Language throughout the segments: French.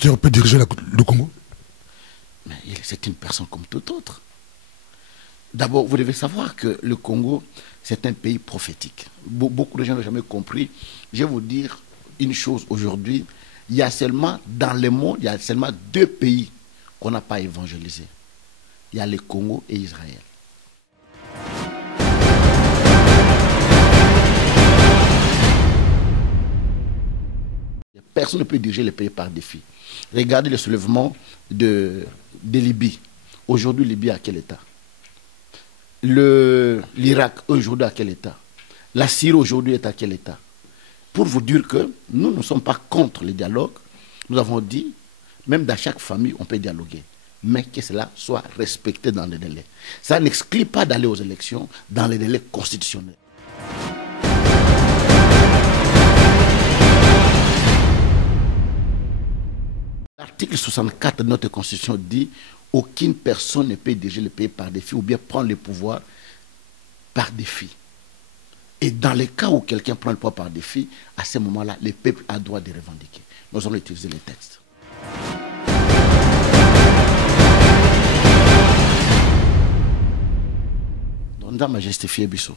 pasteur peut diriger le Congo? Mais c'est une personne comme tout autre. D'abord, vous devez savoir que le Congo, c'est un pays prophétique. Beaucoup de gens n'ont jamais compris. Je vais vous dire une chose aujourd'hui. Il y a seulement, dans le monde, il y a seulement 2 pays qu'on n'a pas évangélisés. Il y a le Congo et Israël. Personne ne peut diriger le pays par défi. Regardez le soulèvement de Libye. Aujourd'hui, Libye à quel état? L'Irak aujourd'hui à quel état? La Syrie aujourd'hui est à quel état? Pour vous dire que nous ne sommes pas contre le dialogue. Nous avons dit, même dans chaque famille, on peut dialoguer. Mais que cela soit respecté dans les délais. Ça n'exclut pas d'aller aux élections dans les délais constitutionnels. L'article 64 de notre Constitution dit aucune personne ne peut diriger le pays par défi ou bien prendre le pouvoir par défi. Et dans les cas où quelqu'un prend le pouvoir par défi, à ce moment-là, le peuple a droit de revendiquer. Nous allons utiliser les textes. Donc, nous avons justifié Bissot.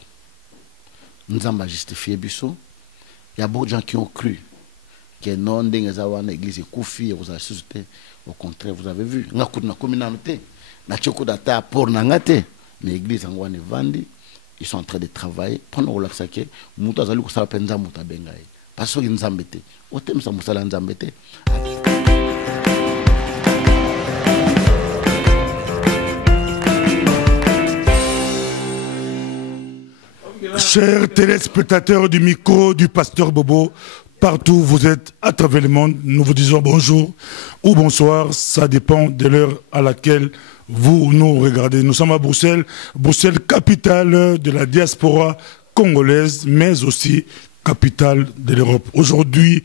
Nous avons justifié Bissot. Il y a beaucoup de gens qui ont cru que non, l'église est Koufi, vous avez suscité. Au contraire, vous avez vu. Nous avons une communauté. Nous avons data pour Nangate. Mais l'église en Vandi, ils sont en train de travailler. Pendant que vous avez nous avons ça penza muta bengai. Parce que nous avons été. Au thème ça musala nous avons été. Chers téléspectateurs du micro du pasteur Bobo, partout où vous êtes à travers le monde, nous vous disons bonjour ou bonsoir, ça dépend de l'heure à laquelle vous nous regardez. Nous sommes à Bruxelles, Bruxelles capitale de la diaspora congolaise, mais aussi capitale de l'Europe. Aujourd'hui,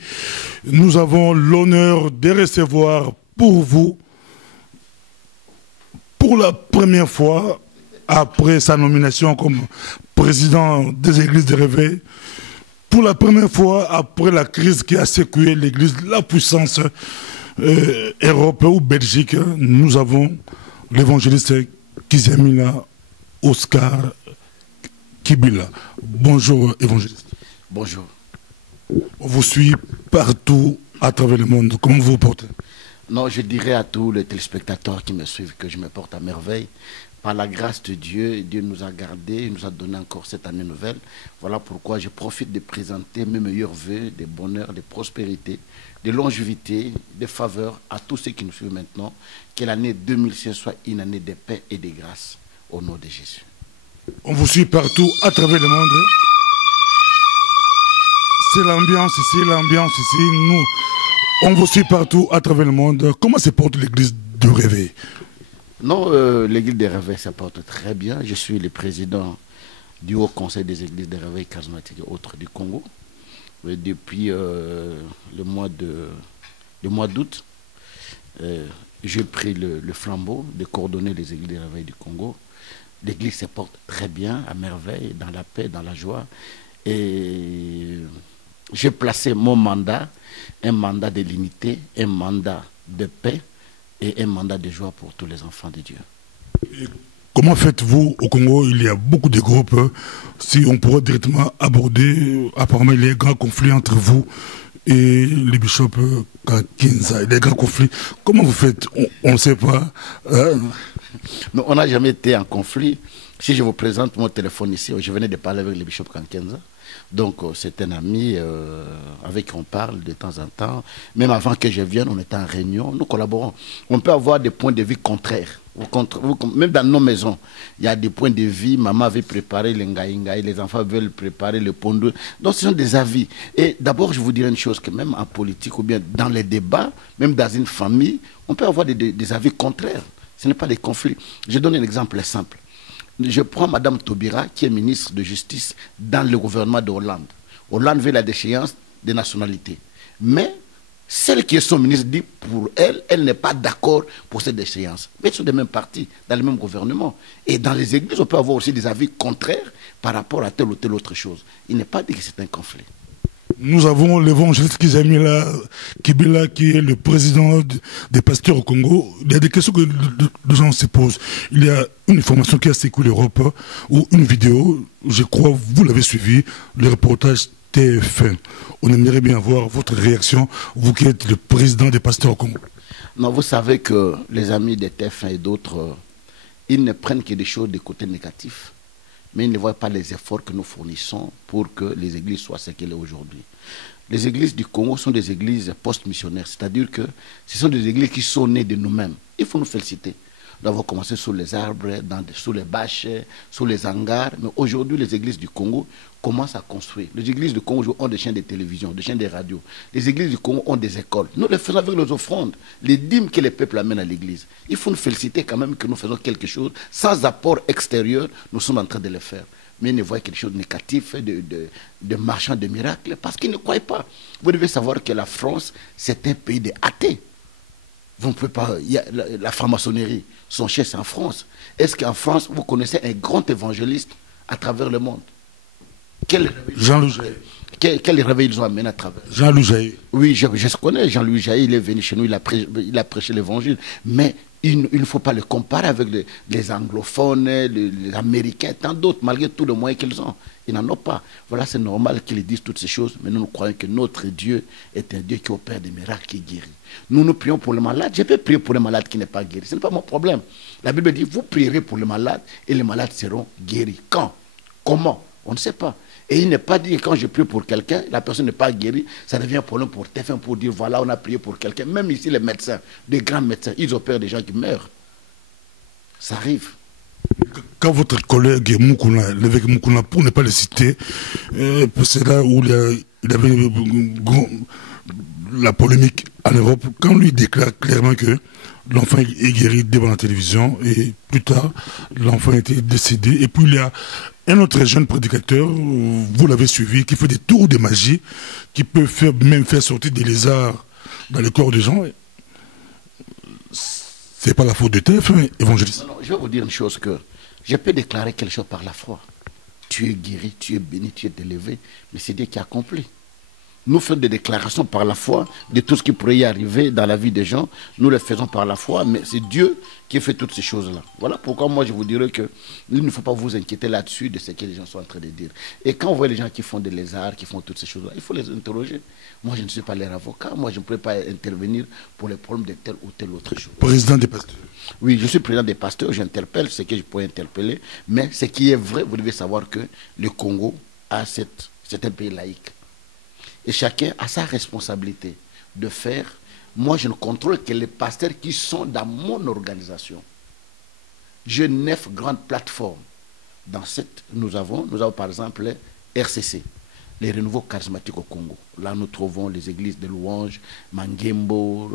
nous avons l'honneur de recevoir pour vous, pour la première fois, après sa nomination comme président des églises de réveil, pour la première fois après la crise qui a secoué l'église, la puissance Europe ou Belgique, nous avons l'évangéliste Kizemina Oscar Kibila. Bonjour évangéliste. Bonjour. On vous suit partout à travers le monde. Comment vous vous portez? Non, je dirais à tous les téléspectateurs qui me suivent que je me porte à merveille. Par la grâce de Dieu, Dieu nous a gardés, il nous a donné encore cette année nouvelle. Voilà pourquoi je profite de présenter mes meilleurs vœux de bonheur, de prospérité, de longévité, de faveur à tous ceux qui nous suivent maintenant. Que l'année 2016 soit une année de paix et de grâce au nom de Jésus. On vous suit partout à travers le monde. C'est l'ambiance ici, nous. On vous suit partout à travers le monde. Comment se porte l'église de réveil? Non, l'église des réveils, ça porte très bien. Je suis le président du Haut Conseil des églises des réveils charismatiques et autres du Congo. Et depuis le mois d'août, j'ai pris le flambeau de coordonner les églises des réveils du Congo. L'église se porte très bien, à merveille, dans la paix, dans la joie. Et j'ai placé mon mandat, un mandat de l'unité, un mandat de paix, et un mandat de joie pour tous les enfants de Dieu. Et comment faites-vous au Congo? Il y a beaucoup de groupes. Si on pourrait directement aborder, apparemment, les grands conflits entre vous et les bishops Kankinza, les grands conflits. Comment vous faites? On ne sait pas. Mais on n'a jamais été en conflit. Si je vous présente mon téléphone ici, je venais de parler avec le bishop Kankinza. Donc c'est un ami avec qui on parle de temps en temps. Même avant que je vienne, on était en réunion, nous collaborons. On peut avoir des points de vue contraires. Même dans nos maisons, il y a des points de vue. Maman veut préparer le ngaïngaï, les enfants veulent préparer le pondou. Donc ce sont des avis. Et d'abord, je vous dirais une chose, que même en politique ou bien dans les débats, même dans une famille, on peut avoir des avis contraires. Ce n'est pas des conflits. Je donne un exemple simple. Je prends Mme Taubira, qui est ministre de Justice dans le gouvernement de Hollande. Hollande veut la déchéance des nationalités. Mais celle qui est son ministre dit pour elle, elle n'est pas d'accord pour cette déchéance. Mais ils sont des mêmes partis, dans le même gouvernement. Et dans les églises, on peut avoir aussi des avis contraires par rapport à telle ou telle autre chose. Il n'est pas dit que c'est un conflit. Nous avons l'évangéliste Kibila, qui est le président des pasteurs au Congo. Il y a des questions que les gens se posent. Il y a une information qui a secoué l'Europe, ou une vidéo, je crois, vous l'avez suivi, le reportage TF1. On aimerait bien voir votre réaction, vous qui êtes le président des pasteurs au Congo. Non, vous savez que les amis des TF1 et d'autres, ils ne prennent que des choses des côtés négatifs, mais ils ne voient pas les efforts que nous fournissons pour que les églises soient ce qu'elles sont aujourd'hui. Les églises du Congo sont des églises post-missionnaires, c'est-à-dire que ce sont des églises qui sont nées de nous-mêmes. Il faut nous féliciter d'avoir commencé sous les arbres, sous les bâches, sous les hangars, mais aujourd'hui les églises du Congo commencent à construire. Les églises du Congo ont des chaînes de télévision, des chaînes de radio. Les églises du Congo ont des écoles. Nous les faisons avec nos offrandes, les dîmes que les peuples amènent à l'église. Il faut nous féliciter quand même que nous faisons quelque chose sans apport extérieur, nous sommes en train de le faire. Mais ils ne voient quelque chose de négatif, de marchand de miracles, parce qu'ils ne croient pas. Vous devez savoir que la France, c'est un pays de athées. Vous ne pouvez pas. Il y a la franc-maçonnerie, son chef c'est en France. Est-ce qu'en France, vous connaissez un grand évangéliste à travers le monde? Jean-Louis Jaï. Quel réveil ils ont amené à travers? Jean-Louis Jaï. Oui, je connais Jean-Louis Jaï, il est venu chez nous, il a prêché l'évangile. Mais il ne faut pas le comparer avec les anglophones, les Américains, tant d'autres, malgré tous les moyens qu'ils ont. Ils n'en ont pas. Voilà, c'est normal qu'ils disent toutes ces choses, mais nous croyons que notre Dieu est un Dieu qui opère des miracles, qui guérit. Nous prions pour le malade. Je peux prier pour le malade qui n'est pas guéri. Ce n'est pas mon problème. La Bible dit, vous prierez pour le malade et les malades seront guéris. Quand? Comment? On ne sait pas. Et il n'est pas dit que quand je prie pour quelqu'un, la personne n'est pas guérie, ça devient un problème pour TF1 pour dire voilà, on a prié pour quelqu'un. Même ici, les médecins, des grands médecins, ils opèrent des gens qui meurent. Ça arrive. Quand votre collègue Moukouna, l'évêque Moukouna, pour ne pas le citer, c'est là où il avait la polémique en Europe, quand lui déclare clairement que l'enfant est guéri devant la télévision, et plus tard, l'enfant était décédé. Et puis il y a un autre jeune prédicateur, vous l'avez suivi, qui fait des tours de magie, qui peut même faire sortir des lézards dans le corps des gens. C'est pas la faute de TF1, évangéliste. Non, je vais vous dire une chose que je peux déclarer quelque chose par la foi. Tu es guéri, tu es béni, tu es élevé, mais c'est Dieu qui accomplit. Nous faisons des déclarations par la foi de tout ce qui pourrait y arriver dans la vie des gens. Nous le faisons par la foi, mais c'est Dieu qui fait toutes ces choses-là. Voilà pourquoi moi je vous dirais qu'il ne faut pas vous inquiéter là-dessus de ce que les gens sont en train de dire. Et quand vous voyez les gens qui font des lézards, qui font toutes ces choses-là, il faut les interroger. Moi je ne suis pas leur avocat, moi je ne pourrais pas intervenir pour les problèmes de telle ou telle autre chose. Président des pasteurs. Oui, je suis président des pasteurs, j'interpelle ce que je pourrais interpeller, mais ce qui est vrai, vous devez savoir que le Congo c'est un pays laïque. Et chacun a sa responsabilité de faire. Moi, je ne contrôle que les pasteurs qui sont dans mon organisation. J'ai 9 grandes plateformes. Dans cette, nous avons par exemple les RCC, les renouveaux charismatiques au Congo. Là, nous trouvons les églises de louanges, Mangembo,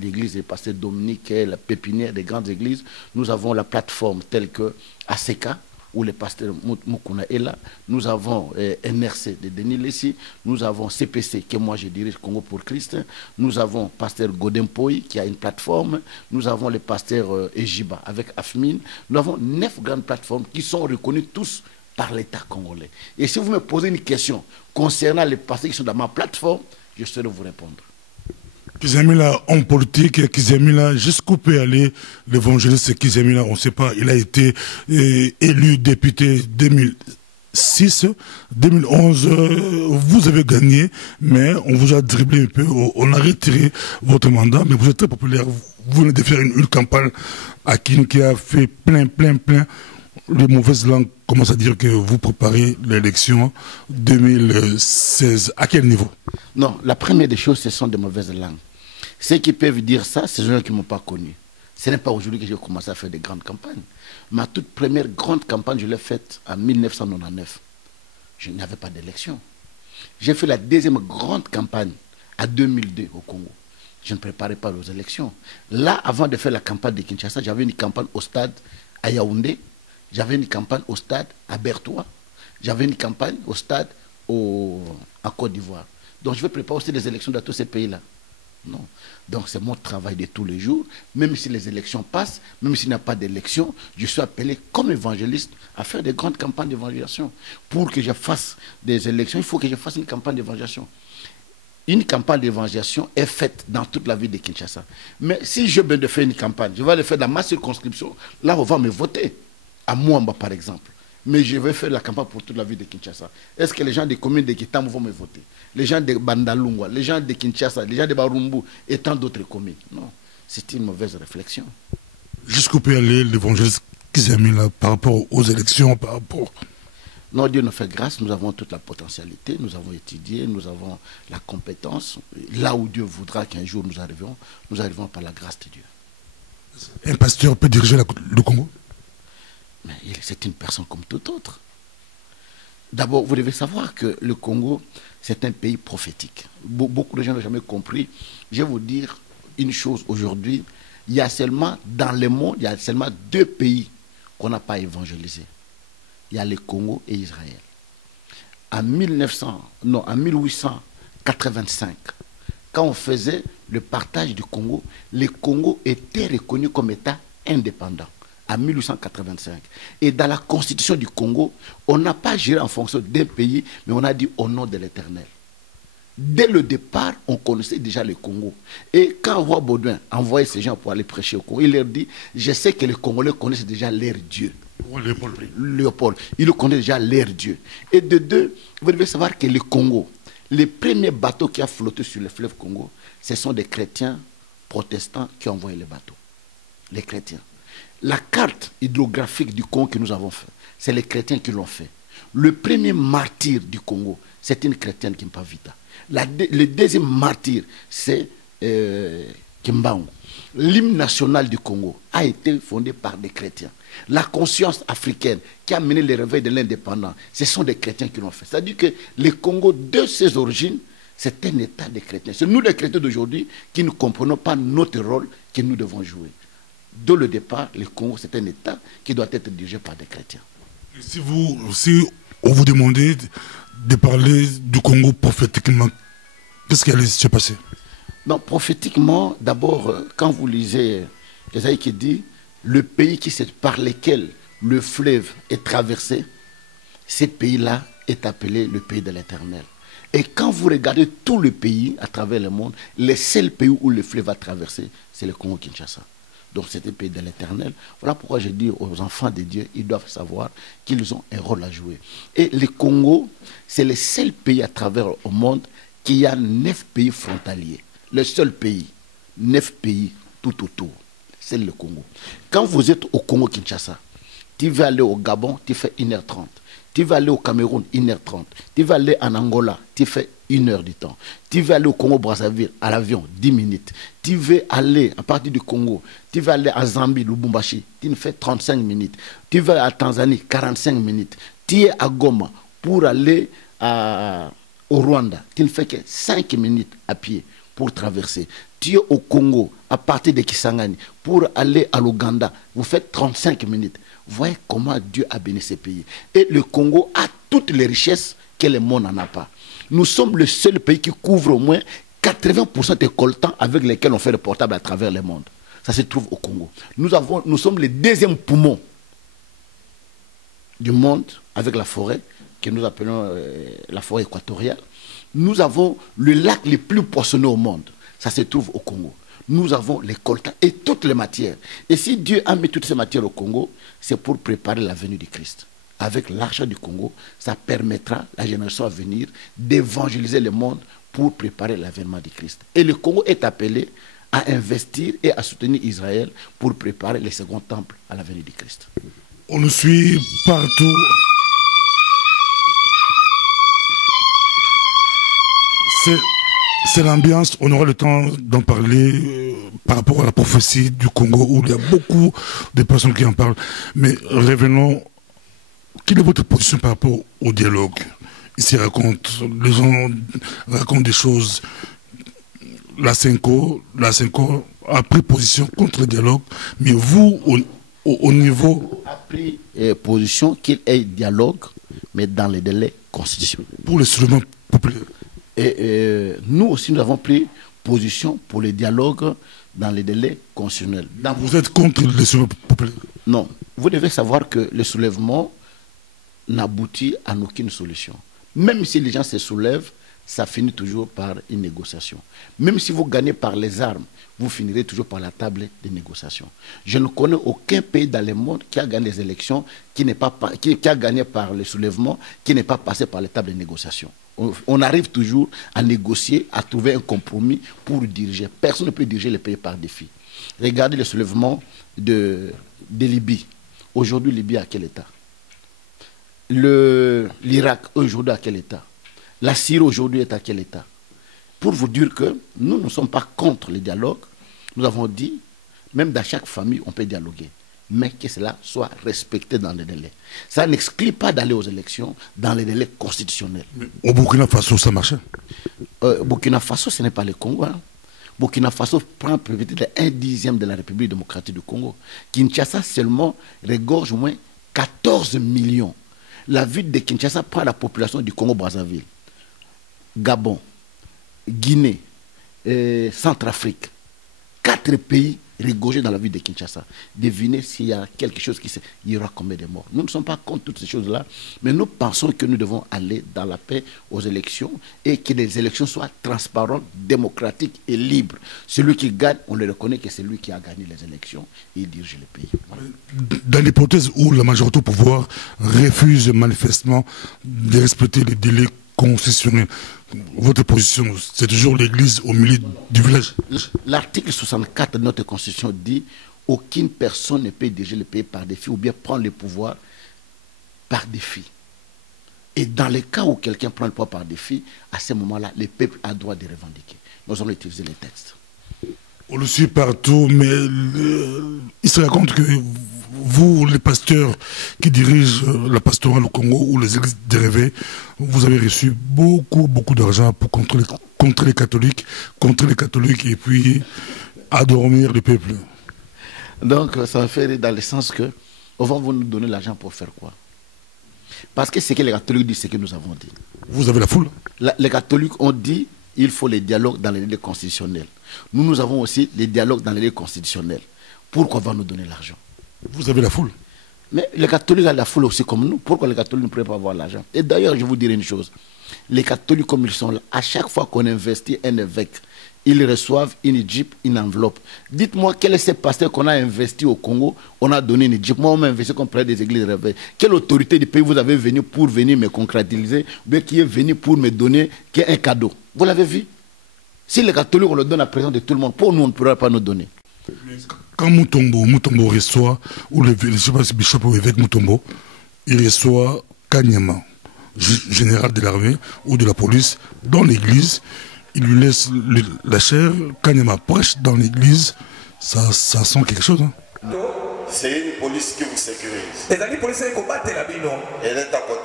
l'église des pasteurs Dominique, la pépinière des grandes églises. Nous avons la plateforme telle que ASECA, où le pasteur Moukouna est là. Nous avons NRC de Denis Lessi. Nous avons CPC, que moi je dirige, Congo pour Christ. Nous avons pasteur Godempoy, qui a une plateforme. Nous avons le pasteur Ejiba avec AFMIN. Nous avons 9 grandes plateformes qui sont reconnues tous par l'État congolais. Et si vous me posez une question concernant les pasteurs qui sont dans ma plateforme, je saurai vous répondre. Kizemila, homme politique, Kizemila, jusqu'où peut aller l'évangéliste Kizemila, on ne sait pas. Il a été élu député 2006, 2011, vous avez gagné, mais on vous a dribblé un peu, on a retiré votre mandat, mais vous êtes très populaire. Vous venez de faire une campagne à Kin qui a fait plein. Les mauvaises langues commencent à dire que vous préparez l'élection 2016. À quel niveau? Non, la première des choses, ce sont des mauvaises langues. Ceux qui peuvent dire ça, c'est ceux qui ne m'ont pas connu. Ce n'est pas aujourd'hui que j'ai commencé à faire des grandes campagnes. Ma toute première grande campagne, je l'ai faite en 1999. Je n'avais pas d'élection. J'ai fait la deuxième grande campagne en 2002 au Congo. Je ne préparais pas aux élections. Là, avant de faire la campagne de Kinshasa, j'avais une campagne au stade à Yaoundé. J'avais une campagne au stade à Bertois. J'avais une campagne au stade en Côte d'Ivoire. Donc je vais préparer aussi les élections dans tous ces pays-là. Non. Donc c'est mon travail de tous les jours. Même si les élections passent, même s'il n'y a pas d'élection, je suis appelé comme évangéliste à faire des grandes campagnes d'évangélisation. Pour que je fasse des élections, il faut que je fasse une campagne d'évangélisation. Une campagne d'évangélisation est faite dans toute la ville de Kinshasa. Mais si je viens de faire une campagne, je vais le faire dans ma circonscription, là on va me voter. À Mwamba par exemple. Mais je vais faire la campagne pour toute la ville de Kinshasa. Est-ce que les gens des communes de Kitambo vont me voter? Les gens de Bandalungwa, les gens de Kinshasa, les gens de Barumbu et tant d'autres communes? Non, c'est une mauvaise réflexion. Jusqu'où peut aller l'évangéliste Kizami là, par rapport aux élections, par rapport... Non, Dieu nous fait grâce, nous avons toute la potentialité, nous avons étudié, nous avons la compétence. Là où Dieu voudra qu'un jour nous arrivons par la grâce de Dieu. Un pasteur peut diriger le Congo? Mais c'est une personne comme tout autre. D'abord, vous devez savoir que le Congo, c'est un pays prophétique. Beaucoup de gens n'ont jamais compris. Je vais vous dire une chose aujourd'hui. Il y a seulement, dans le monde, il y a seulement 2 pays qu'on n'a pas évangélisés. Il y a le Congo et Israël. En 1885, quand on faisait le partage du Congo, le Congo était reconnu comme État indépendant. En 1885. Et dans la constitution du Congo, on n'a pas géré en fonction d'un pays, mais on a dit au nom de l'Éternel. Dès le départ, on connaissait déjà le Congo. Et quand Roi Baudouin envoyait ces gens pour aller prêcher au Congo, il leur dit, je sais que les Congolais connaissent déjà leur Dieu. Léopold. Ils connaissent déjà leur Dieu. Et de deux, vous devez savoir que le Congo, les premiers bateaux qui ont flotté sur le fleuve Congo, ce sont des chrétiens protestants qui ont envoyé les bateaux. Les chrétiens. La carte hydrographique du Congo que nous avons fait, c'est les chrétiens qui l'ont fait. Le premier martyr du Congo, c'est une chrétienne qui Kimpavita. Le deuxième martyr, c'est Kimbangu. L'hymne national du Congo a été fondé par des chrétiens. La conscience africaine qui a mené le réveil de l'indépendance, ce sont des chrétiens qui l'ont fait. C'est-à-dire que le Congo, de ses origines, c'est un état de chrétiens. C'est nous les chrétiens d'aujourd'hui qui ne comprenons pas notre rôle que nous devons jouer. Dès le départ, le Congo, c'est un État qui doit être dirigé par des chrétiens. Si on vous demandait de parler du Congo prophétiquement, qu'est-ce qui allait se passer? Non, prophétiquement, d'abord, quand vous lisez Isaïe qui dit, le pays par lequel le fleuve est traversé, ce pays-là est appelé le pays de l'Éternel. Et quand vous regardez tout le pays à travers le monde, le seul pays où le fleuve va traverser, c'est le Congo-Kinshasa. Donc c'est un pays de l'Éternel. Voilà pourquoi je dis aux enfants de Dieu, ils doivent savoir qu'ils ont un rôle à jouer. Et le Congo, c'est le seul pays à travers le monde qui a 9 pays frontaliers. Le seul pays, 9 pays tout autour. C'est le Congo. Quand vous êtes au Congo-Kinshasa, tu vas aller au Gabon, tu fais 1h30. Tu vas aller au Cameroun, 1h30. Tu vas aller en Angola, tu fais 1 heure du temps. Tu vas aller au Congo-Brazzaville, à l'avion, 10 minutes. Tu veux aller, à partir du Congo, tu vas aller à Zambie, Lubumbashi, tu fais 35 minutes. Tu vas à Tanzanie, 45 minutes. Tu es à Goma pour aller au Rwanda, tu ne fais que 5 minutes à pied pour traverser. Tu es au Congo, à partir de Kisangani, pour aller à l'Ouganda, vous faites 35 minutes. Voyez comment Dieu a béni ces pays. Et le Congo a toutes les richesses que le monde n'en a pas. Nous sommes le seul pays qui couvre au moins 80% des coltans avec lesquels on fait le portable à travers le monde. Ça se trouve au Congo. Nous sommes les deuxièmes poumons du monde avec la forêt, que nous appelons la forêt équatoriale. Nous avons le lac le plus poissonneux au monde. Ça se trouve au Congo. Nous avons les coltans et toutes les matières. Et si Dieu a mis toutes ces matières au Congo, c'est pour préparer la venue du Christ. Avec l'argent du Congo, ça permettra à la génération à venir d'évangéliser le monde pour préparer l'avènement du Christ. Et le Congo est appelé à investir et à soutenir Israël pour préparer le second temple à la venue du Christ. On nous suit partout. C'est l'ambiance, on aura le temps d'en parler par rapport à la prophétie du Congo où il y a beaucoup de personnes qui en parlent. Mais revenons, quelle est votre position par rapport au dialogue? Ici, les gens racontent des choses. La Senko a pris position contre le dialogue, mais vous, au niveau... a pris position qu'il y ait dialogue, mais dans les délais constitutionnels. Pour le soulèvement populaire. Et nous aussi, nous avons pris position pour le dialogue dans les délais constitutionnels. Vous êtes contre le soulèvement populaire? Non. Vous devez savoir que le soulèvement n'aboutit à aucune solution. Même si les gens se soulèvent, ça finit toujours par une négociation. Même si vous gagnez par les armes, vous finirez toujours par la table des négociations. Je ne connais aucun pays dans le monde qui a gagné les élections, qui a gagné par le soulèvement, qui n'est pas passé par les tables de négociation. On arrive toujours à négocier, à trouver un compromis pour diriger. Personne ne peut diriger le pays par défi. Regardez le soulèvement de Libye. Aujourd'hui, Libye à quel état? L'Irak aujourd'hui à quel état? La Syrie aujourd'hui est à quel état? Pour vous dire que nous ne sommes pas contre le dialogue. Nous avons dit, même dans chaque famille, on peut dialoguer. Mais que cela soit respecté dans les délais. Ça n'exclut pas d'aller aux élections dans les délais constitutionnels. Au Burkina Faso, ça marche? Burkina Faso, ce n'est pas le Congo. Hein. Burkina Faso prend peut-être un dixième de la République démocratique du Congo. Kinshasa seulement regorge au moins 14 millions. La ville de Kinshasa prend la population du Congo-Brazzaville. Gabon, Guinée, Centrafrique. 4 pays regorgés dans la ville de Kinshasa. Devinez s'il y a quelque chose il y aura combien de morts. Nous ne sommes pas contre toutes ces choses-là, mais nous pensons que nous devons aller dans la paix aux élections et que les élections soient transparentes, démocratiques et libres. Celui qui gagne, on le reconnaît que c'est lui qui a gagné les élections et il dirige le pays. Voilà. Dans l'hypothèse où la majorité au pouvoir refuse manifestement de respecter les délais constitutionnels, votre position, c'est toujours l'église au milieu du village? L'article 64 de notre constitution dit aucune personne ne peut diriger le pays par défi ou bien prendre le pouvoir par défi. Et dans le cas où quelqu'un prend le pouvoir par défi, à ce moment-là, le peuple a droit de revendiquer. Nous allons utiliser les textes. On le suit partout, mais il se raconte que vous, les pasteurs qui dirigent la pastorale au Congo ou les églises dérivées, vous avez reçu beaucoup d'argent pour contre les catholiques et puis adormir le peuple. Donc ça me fait rire dans le sens que, au fond, vous nous donnez l'argent pour faire quoi? Parce que ce que les catholiques disent, c'est ce que nous avons dit. Vous avez la foule? Les catholiques ont dit il faut les dialogues dans les délais constitutionnels. Nous avons aussi les dialogues dans les délais constitutionnels. Pourquoi va nous donner l'argent? Vous avez la foule? Mais les catholiques ont la foule aussi comme nous. Pourquoi les catholiques ne pourraient pas avoir l'argent? Et d'ailleurs, je vous dirai une chose. Les catholiques, comme ils sont là, à chaque fois qu'on investit un évêque, ils reçoivent une jeep, une enveloppe. Dites-moi, quel est ce pasteur qu'on a investi au Congo? On a donné une jeep. Moi, on m'a investi comme près des églises réveillées. Quelle autorité du pays vous avez venu pour venir me concrétiser, ou bien qui est venu pour me donner un cadeau? Vous l'avez vu? Si les catholiques, on le donne à présent de tout le monde, pour nous, on ne pourra pas nous donner. Quand Mutombo reçoit, ou je ne sais pas si Bishop ou évêque Mutombo, il reçoit Kanyama, général de l'armée ou de la police, dans l'église, il lui laisse la chair, Kanyama prêche dans l'église, ça sent quelque chose. Hein? C'est une police qui vous sécurise. Elle est à côté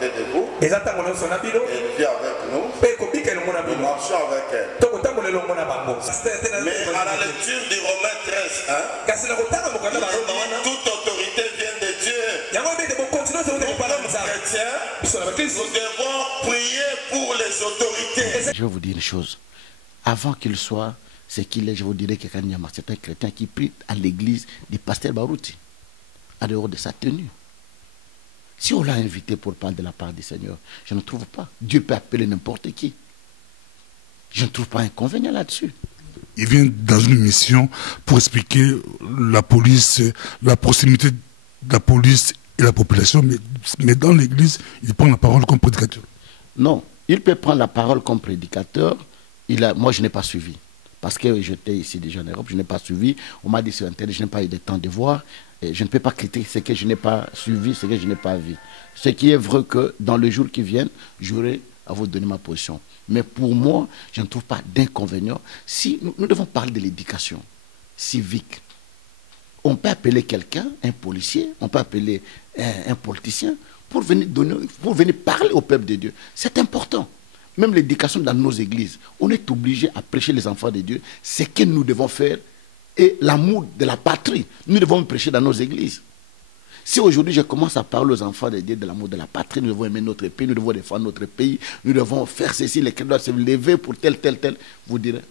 de vous. Elle vit avec nous. Nous marchons avec elle. Mais à la lecture du Romain 13, toute autorité vient de Dieu. Nous, chrétiens, nous devons prier pour les autorités. Je vais vous dire une chose. Avant qu'il soit ce qu'il est, je vous dirais que Kanyama, c'est un chrétien qui prie à l'église du pasteur Barouti, à dehors de sa tenue. Si on l'a invité pour parler de la part du Seigneur, je ne trouve pas. Dieu peut appeler n'importe qui. Je ne trouve pas inconvénient là-dessus. Il vient dans une mission pour expliquer la police, la proximité de la police et la population, mais dans l'église, il prend la parole comme prédicateur. Non, il peut prendre la parole comme prédicateur. Moi, je n'ai pas suivi. Parce que j'étais ici déjà en Europe, je n'ai pas suivi. On m'a dit sur Internet, je n'ai pas eu de temps de voir. Et je ne peux pas critiquer ce que je n'ai pas suivi, ce que je n'ai pas vu. Ce qui est vrai que dans les jours qui viennent, j'aurai à vous donner ma position. Mais pour moi, je ne trouve pas d'inconvénient. Si nous devons parler de l'éducation civique, on peut appeler quelqu'un, un policier, on peut appeler un politicien pour venir parler au peuple de Dieu. C'est important. Même l'éducation dans nos églises, on est obligé à prêcher les enfants de Dieu. Ce que nous devons faire et l'amour de la patrie. Nous devons prêcher dans nos églises. Si aujourd'hui je commence à parler aux enfants de Dieu de l'amour de la patrie, nous devons aimer notre pays, nous devons défendre notre pays, nous devons faire ceci, les chrétiens doivent se lever pour tel, vous direz,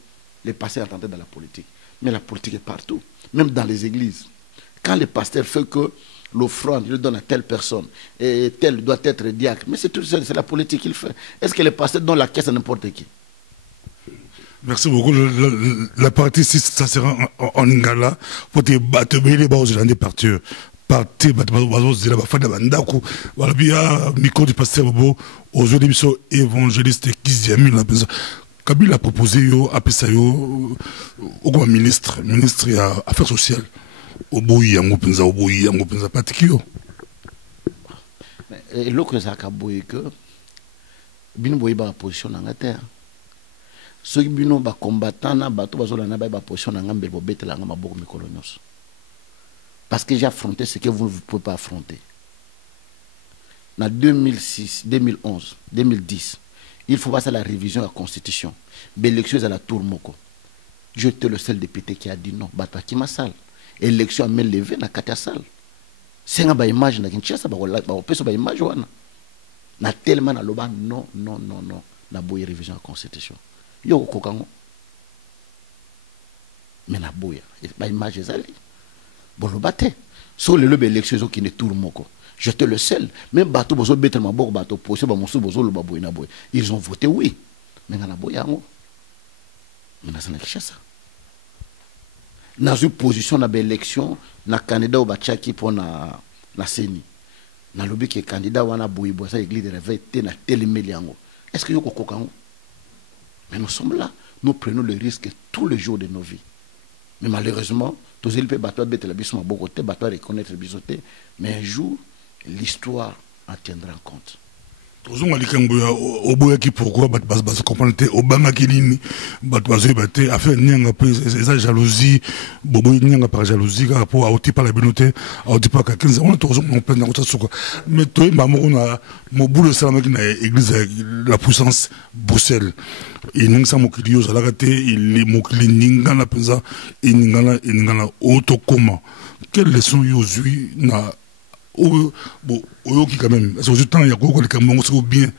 les pasteurs entendaient dans la politique. Mais la politique est partout, même dans les églises. Quand le pasteur fait que l'offrande, il le donne à telle personne, et tel doit être diacre, mais c'est la politique qu'il fait. Est-ce que les pasteurs donnent la caisse à n'importe qui? Merci beaucoup. La partie 6, ça sera en Ngala. Faut te battre les bases de partie. Partie, voilà, bien, micro du pasteur Bobo, aux autres évangélistes qui s'y a mis la personne. Kabila a proposé, après ça, au ministre des Affaires sociales. Au bout, en pensa particulier. Et l'autre, c'est que Bino Boy ba position dans la terre. Ceux qui bino ba combattant na bato bazola na ba position dans ngambel bo betela ngamba boko mikolo nyos. Parce que j'ai affronté ce que vous ne pouvez pas affronter. En 2006, 2011, 2010, il faut passer à la révision de la Constitution. L'élection à la tour moko. J'étais le seul député qui a dit non. Bato qui m'a salle. Élection a même levé na katia salle. C'est une image na Kinshasa ba peso ba image wana. Na tellement na loba non. Na boye révision de la Constitution. Yo kokango. Mais na boya ba image ezali. Bon le baté. Sur le lobe élection qui ne tour moko. J'étais le seul. Même bateau bozo betel ma bok bateau posé ba musu bozo lo baboy na boy. Ils ont voté oui. Mais na boya ngo. Mais na sana Kinshasa. Dans une position dans l'élection, na candidat au Bachaki pour na CENI. Dans le but que candidat wana boibo ça église de réveil na téléméliango. Est-ce que yo kokokango? Mais nous sommes là, nous prenons le risque tous les jours de nos vies. Mais malheureusement, tous les pays battent la bisou beaucoup de battent reconnaître le bisoté, mais un jour l'histoire en tiendra en compte. Tozonga likamboya oboya ki pourquoi bat bas comprendre obanga kinini bat bazo baté affaire nyanga pe eza jalousie bobo nyanga par jalousie ka po auti par la binoté auti par 15 on tozonga on plein dans ça mais toi maman on a mo boulot salama ki na église la puissance Bruxelles et ningsa mokilio za la raté il mokili ninga na penza et ninga na auto comment quelle leçon yozui na quand même, parce que temps il y a beaucoup de Cameroun bien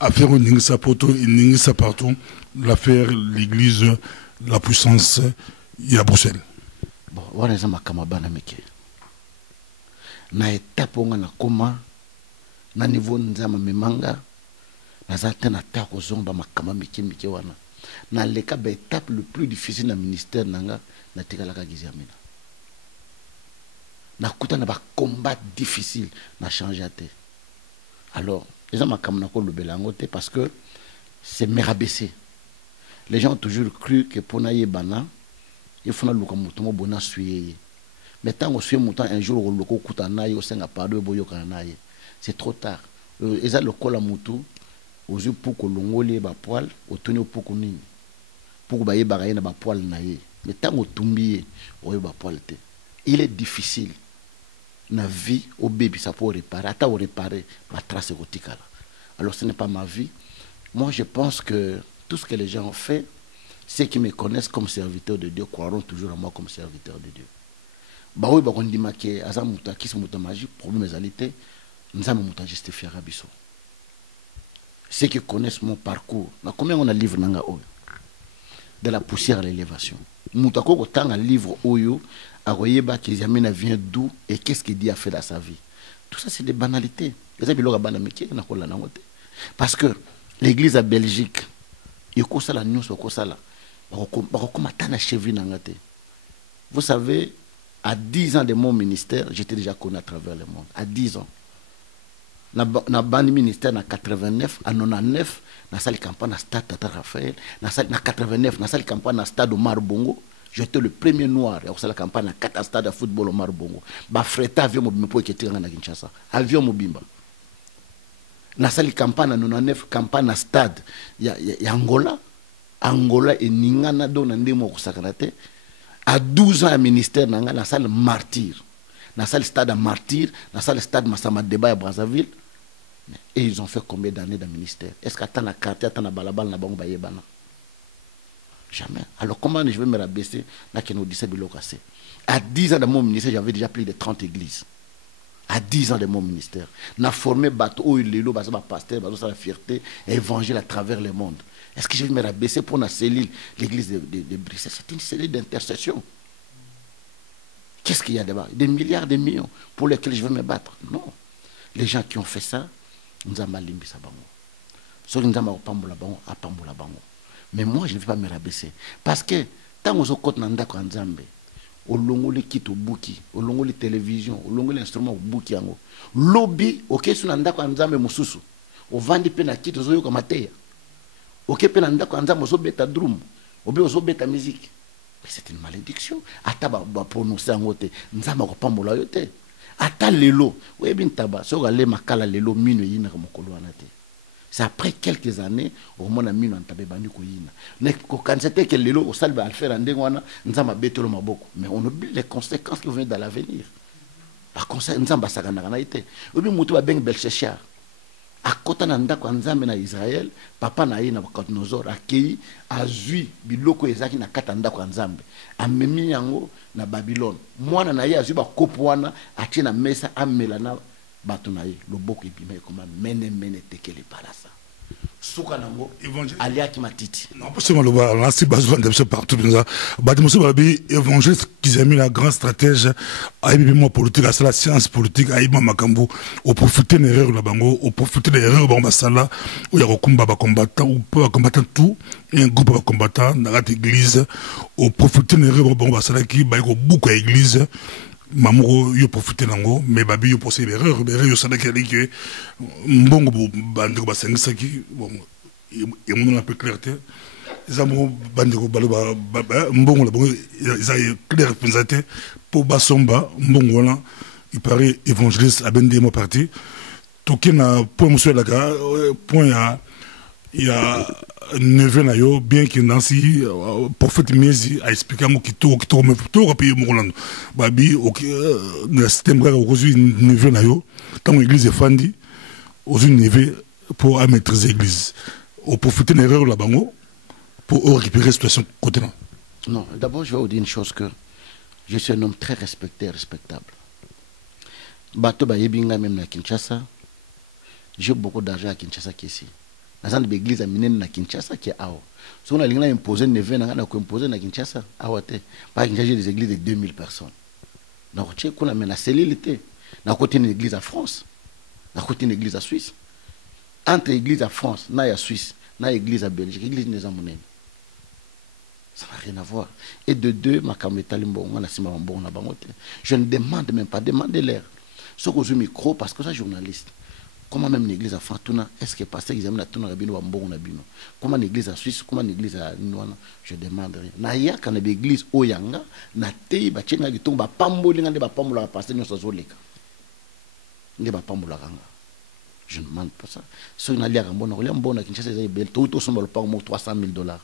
à faire une poto, une partout, l'affaire, l'église, la puissance, il y a Bruxelles. Bon, voilà ça ma kamabana meke. Na étape on a comment, na niveau nzama memanga, na zata na ta kozomba makama meke wana. Na leka ba étape le plus difficile na ministère nanga na tekalaka giziamina. Na kuta na ba combat difficile na changer à terre. Alors, les gens m'ont le belangote parce que c'est merabaissé. Les gens ont toujours cru que pour naïe bana, il faut na luka mutomo bona suye. Mais tant qu'on suit mutant un jour au loko kuta naïe au senga pardon boyo kananaïe. C'est trop tard. Ils ont le col à mutu, aux yeux pour que l'ongolé ba poil, au tonneau pour qu'on nini. Pour que baye bagaye na ba poil naïe. Mais tant qu'on tumbiye, au ba poil te. Il est difficile. Na vie au bébé ça pour réparer attends réparer ma trace érotique. Alors ce n'est pas ma vie. Moi je pense que tout ce que les gens ont fait, ceux qui me connaissent comme serviteur de Dieu croiront toujours en moi comme serviteur de Dieu. Bah oui bah on dit que azamuta qui se muta magie problème ezalité nous avons muta justifier rabiso. Ceux qui connaissent mon parcours na combien on a livre nanga oyo de la poussière à l'élévation muta ko tanga livre oyo Aroyeba Kizamina vient d'où et qu'est-ce qu'il dit a fait dans sa vie. Tout ça c'est des banalités. Parce que l'église à Belgique, vous savez, à 10 ans de mon ministère, j'étais déjà connu à travers le monde. À 10 ans. Na bandi ministère en 89, en 99, na salle campagne à Stade Tata Raphaël, na 89, na salle campagne à Stade Omar Bongo. J'étais le premier noir à la campagne à 4 stades de football au Marbongo. Ba freta avion mobimba pour que tiranga na Kinshasa. Avion mobimba. Na sali campagne à 99 campagne à stade ya Angola. Angola et ningana do na ndemo ko sakanate. À 12 ans à ministère nanga na salle martyr. Na salle stade à martyr, na salle stade Massama Deba à Brazzaville. Et ils ont fait combien d'années dans le ministère? Est-ce qu'attend na quartier attend na balabal na bango bayebana? Jamais. Alors comment je vais me rabaisser là que nous disons à 10 ans dans mon ministère, j'avais déjà plus de 30 églises. à 10 ans de mon ministère. N'a formé bateau lelo baza ba pasteur baza la fierté et évangile à travers le monde. Est-ce que je vais me rabaisser pour la cellule l'église de Bruxelles? C'est une cellule d'intercession. Qu'est-ce qu'il y a là-bas? Des milliards, des millions pour lesquels je vais me battre. Non. Les gens qui ont fait ça, nous avons limbi ça bango. Ceux qui nous avons pambola bango, à pambola bango. Mais moi, je ne vais pas me rabaisser. Parce que tant que je côte nanda kwa nzambe, au longo le kit au bouki, au longo le télévision, au longo l'instrument au bouki yango. Lobby, ok, sur nanda kwa nzambe mususu. Au vandi pe na kit au zoyo kamateya. Ok, pe nanda kwa nzambe au beta drum, au beta musique. Mais c'est une malédiction. Ata ba prononcer en côté, nzamba ko pambola yote. Ata lelo, oui bin taba, so ga le makala lelo mino yina ko mokolo anate. C'est après quelques années au moment où mino antabe bani ko yina. Ne ko kansete que lelo au salbe al faire ndengwana nzamba betelo maboko. Mais on oublie les conséquences qui vont dans l'avenir. Par conséquent nzamba sakana kana ite. Obi mutu ba beng Belcheshar. À côté de Nzambe na Israël, papa na ye na Nabucodonosor akei azui biloko ezaki na katanda kwa Nzambe. Amemi yango na Babylone. Mwana na ye azui ba kopo wana atie na mesa amela na bato na ye. Loboko ebima ekoma mene tekele palasa. Suka nango aliaki matiti. Non, pas seulement le bas, là c'est besoin de partout dans ça. Bâtiment babi évangéliste qui a mis la grande stratège à moi politique à la science politique à Ibma Makambo au profiter des erreurs la bango au profiter des erreurs bamba sala où il y a combat combattant ou pas combattant tout et un groupe combattant dans l'église au profiter des erreurs bamba sala qui ba ko beaucoup à église. Mamuro yo profiter nango mais babi yo poser erreur yo sana kali que mbongo bandeko ba sengisa ki bon et mon un peu clarté les amours bandeko baloba mbongo la bongo ils a clair présenté pour basomba mbongo là il paraît évangéliste à bende mo parti tokena point monsieur la point il y a neveu na yo bien que Nancy prophète Miezi a expliqué mo kito me to payer mo rolando babi OK le système ga aujourd'hui neveu na yo tant l'église est fandi aujourd'hui neveu pour maîtriser l'église au profiter des erreurs là bango pour récupérer la situation côté là. Non, d'abord je vais vous dire une chose que je suis un homme très respecté et respectable. Bato ba yebinga même na Kinshasa. J'ai beaucoup d'argent à Kinshasa qui ici. Dans l'église à Minen na Kinshasa qui est à haut. Si on a imposé une neveu, on a imposé na Kinshasa à haut. Par exemple, j'ai des églises de 2000 personnes. Donc, tu sais qu'on a la cellulité. On a côté une église à France. On a côté une église à Suisse. Entre l'église à France, na ya Suisse, na église à Belgique, l'église n'est pas monnaie. Ça n'a rien à voir. Et de deux, je ne demande même pas, demandez-leur. Ce que je micro, parce que ça, journaliste. Comment même l'église à Fantuna, est-ce que pasteur qui aime la tuna rabino wa mbongo na bino? Comment l'église à Suisse, comment l'église à Nwana? Je demande rien. Na ya quand l'église oyanga, na tei ba chenga gitongo ba pamboli ngande ba pambola pasteur nyo sozoleka. Nge ba pambola kanga. Je ne demande pas ça. So na lia ngambona, olia mbona Kinshasa za bel to somba le pa mo $300,000.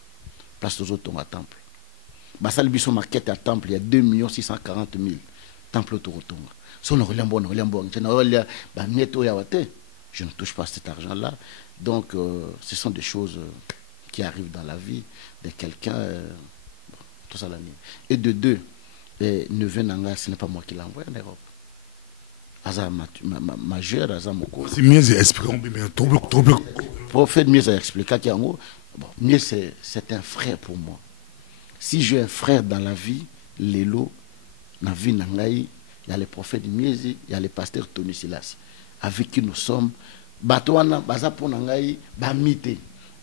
Place aux autres à temple. Basal biso maquette à temple il y a 2,640,000 temple autorotonga. So na olia mbona, na olia ba mieto ya wate. Je ne touche pas cet argent-là. Donc, ce sont des choses qui arrivent dans la vie de quelqu'un. Tout ça, et de deux, neveu Nanga, ce n'est pas moi qui l'ai envoyé en Europe. Aza majeur, Aza Moko. C'est mieux expliqué, mais trop. Prophète mieux a expliqué qu'en gros, mieux c'est un frère pour moi. Si j'ai un frère dans la vie, Lelo, dans la vie Nangaï, il y a le prophète Miezi, il y a le pasteur Tony Silas. Avec qui nous sommes, Batouana, Bazaponangaï, Bamite,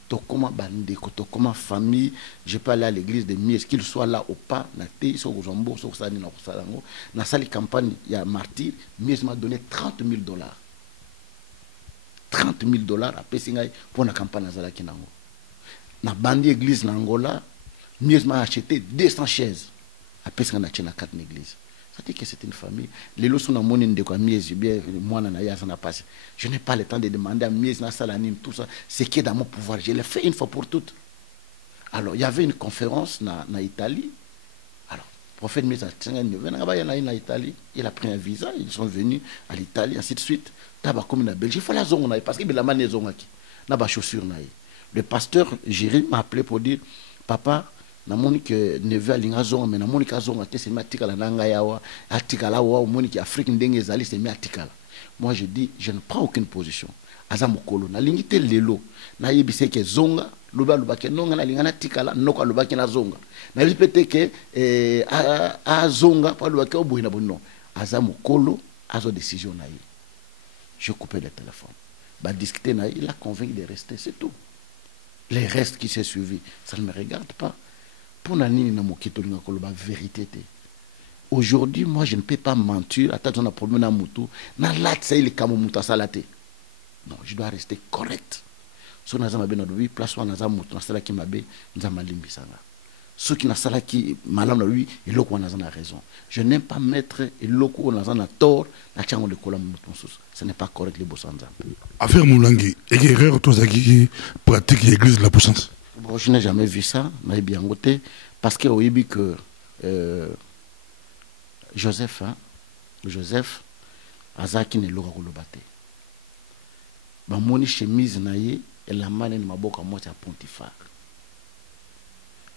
Tokoma Bandeko, Tokoma famille, je peux aller à l'église de Mies, qu'il soit là ou pas, Nate, sur Ozambo, sur Sani, sur Salango, dans la campagne, il y a martyr, Mies m'a donné $30,000. $30,000 à Pessingaï pour la campagne Nazala Kinango. Dans la bande église Nangola, Mies m'a acheté 200 chaises à Pessingaï, na 4 églises. Ça dit que c'est une famille. Les lois sont en monnaie de quoi Miezi, bien, moi, je n'ai pas le temps de demander à Miezi, Salanine, tout ça. C'est qui est dans mon pouvoir. Je l'ai fait une fois pour toutes. Alors, il y avait une conférence en Italie. Alors, le prophète Miezi en Italie. Il a pris un visa. Ils sont venus à l'Italie, ainsi de suite. D'abord, comme en Belgique, il faut la zone, parce qu'il y a la manée zone. Le pasteur Jérémy m'a appelé pour dire, papa, namoni que neve alinga zonga mais namoni ka zonga te semi atikala nanga yawa atikala wa moni ki Afrique ndenge ezali semi atikala. Moi je dis je ne prends aucune position. Aza mokolo na lingi te lelo na yebise ke zonga loba loba ke nonga na linga na tikala noko loba ke na zonga. Na répéter que a zonga pa loba ke oboina bonno. Aza mokolo azo décision na ye. Je coupais le téléphone. Bah discuter na il a convaincu de rester, c'est tout. Les restes qui s'est suivi, ça ne me regarde pas. Pour nani na mokito linga koloba vérité te. Aujourd'hui, moi je ne peux pas mentir, attends on a problème na mutu, na lat ça il kamo mutu salate. Non, je dois rester correct. So na zama bena dobi place wana za mutu na sala ki mabe, nzama limbisanga. Ceux qui na sala ki malam na lui, eloko wana na raison. Je n'aime pas mettre eloko wana na tort, na chango de kola mutu sous. Ce n'est pas correct les bossanza. Affaire Moulangi, et guerrier qui pratique l'église de la puissance. Bon, je n'ai jamais vu ça, mais bien goûté, parce que oui, que Joseph, Azaki ne l'aura kolobate. Ba moni chemise naie et la manne ne maboka moi à Pontifar.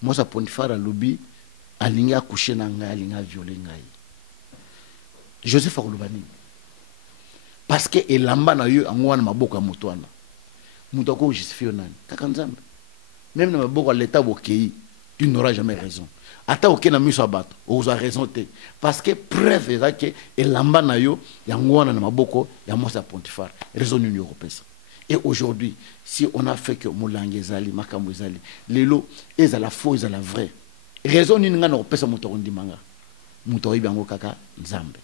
Moi à Pontifar à lobby, alinga coucher na ngai, alinga violer ngai. Joseph a kolobani. Parce que elamba na yo angwana maboka motwana. Mutako justifie nani. Kaka nzambe. Même dans le l'état bokei, tu n'auras jamais raison. Ata oké na miso abato, oza raison te. Parce que preuve est que elamba na yo yangwana na maboko ya Moussa Pontifar. Raison n'union européenne. Et aujourd'hui, si on a fait que Moulangi ezali, makambo ezali, lelo ezala faux, ezala vrai. Raison n'union européenne mutoko ndimanga. Mutoko ibango kaka nzambe.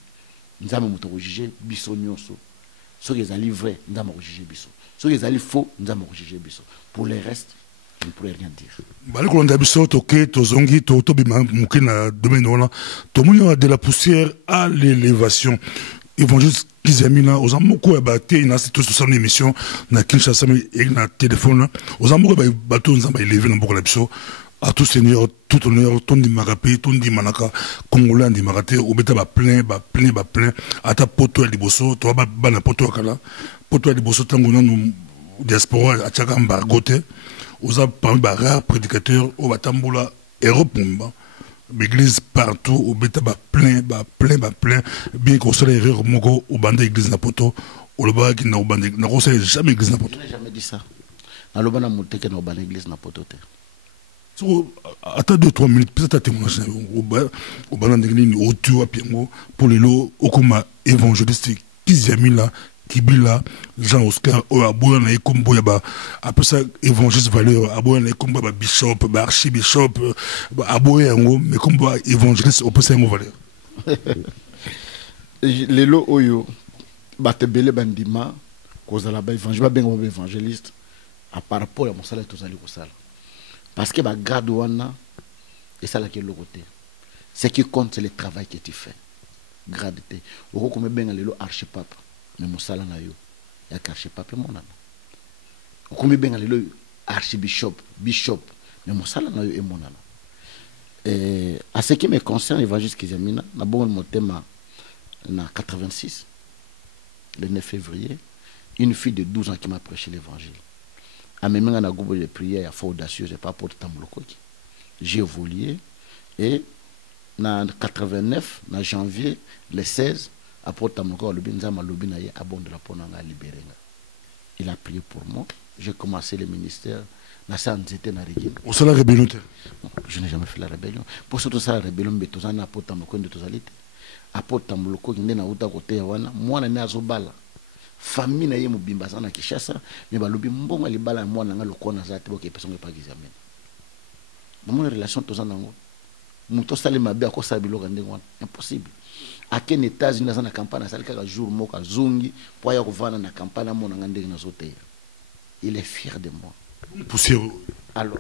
Nzambe mutoko juger biso nyonso. Ce qui est vrai, nzambe juger biso. Ce qui est faux, nzambe juger biso. Pour le reste, je ne pourrais rien dire. De la poussière à l'élévation. Évangéliste Kizamina, aux amours abattés, il y a toute son émission, na Kinshasa, et na téléphone, aux amours bateaux, nous avons élevé dans beaucoup d'absents. À tout seigneur, tout honneur, ton di marapé, ton di manaka, congolais di maraté, au bêta ba plein, à ta poto di bosso, toi ba na poto kala, poto di bosso tangona nous diaspora à chaka mbargote, aux a parmi ba rares prédicateurs, au batambula, Europe, l'église partout, au bêta ba plein, bien qu'on soit erreur mogo, au bande église na poto, au loba qui n'a au bande, n'a jamais église na poto. Je n'ai jamais dit ça. Na loba na monté que na au bande église na poto te. Attends 2-3 minutes, peut-être à témoignage au balan de l'église, au tuo à Piango, pour les lots, au coma évangéliste, Kizamila, Kibila, Jean-Oscar, au Abouya, na Ekombo, après ça, évangéliste valeur, Abouya, na Ekombo, bishop, archibishop, Abouya, mais comme évangéliste, au passé, valeur. Les lots, oyo, batebele bandima, cause à la évangéliste, à par rapport à mon salaire, tous allés au salaire. Parce que bah graduana et ça là qui est le côté. Ce qui compte c'est le travail que tu fais. Gradité. Au comme ben le archipape, mais mon sala na yo, ya archipape mon nana. Au comme ben le archibishop, bishop, mais mon sala na yo et mon nana. Et à ce qui me concerne, évangéliste Kizamina, na bon mon thème na 86, le 9 février, une fille de 12 ans qui m'a prêché l'évangile. À mes mains, on a groupe de prière, il faut audacieux, je n'ai pas pour Tamloko. J'ai évolué et en 89, en janvier, le 16, à Port Tamloko, il a prié pour moi. J'ai commencé le ministère. Au salaire rébellion? Je n'ai jamais fait la rébellion. Pour ce ça, la rébellion, mais tout ça, à Port Tamloko, de totalité. À Port Tamloko, il y a un côté, moi, je suis à Zobala. Famille na ye mobimba sana Kishasa mais balobi mbongo libala mwana nga lokona za te boke personne pas examen dans mon relation to zanango muto sale mabe ko sabilo ka ndengwa impossible à quel États-Unis na campagne sale ka jour moka zungi po ya kovana na campagne mona nga ndenge na zote il est fier de moi poussière. Alors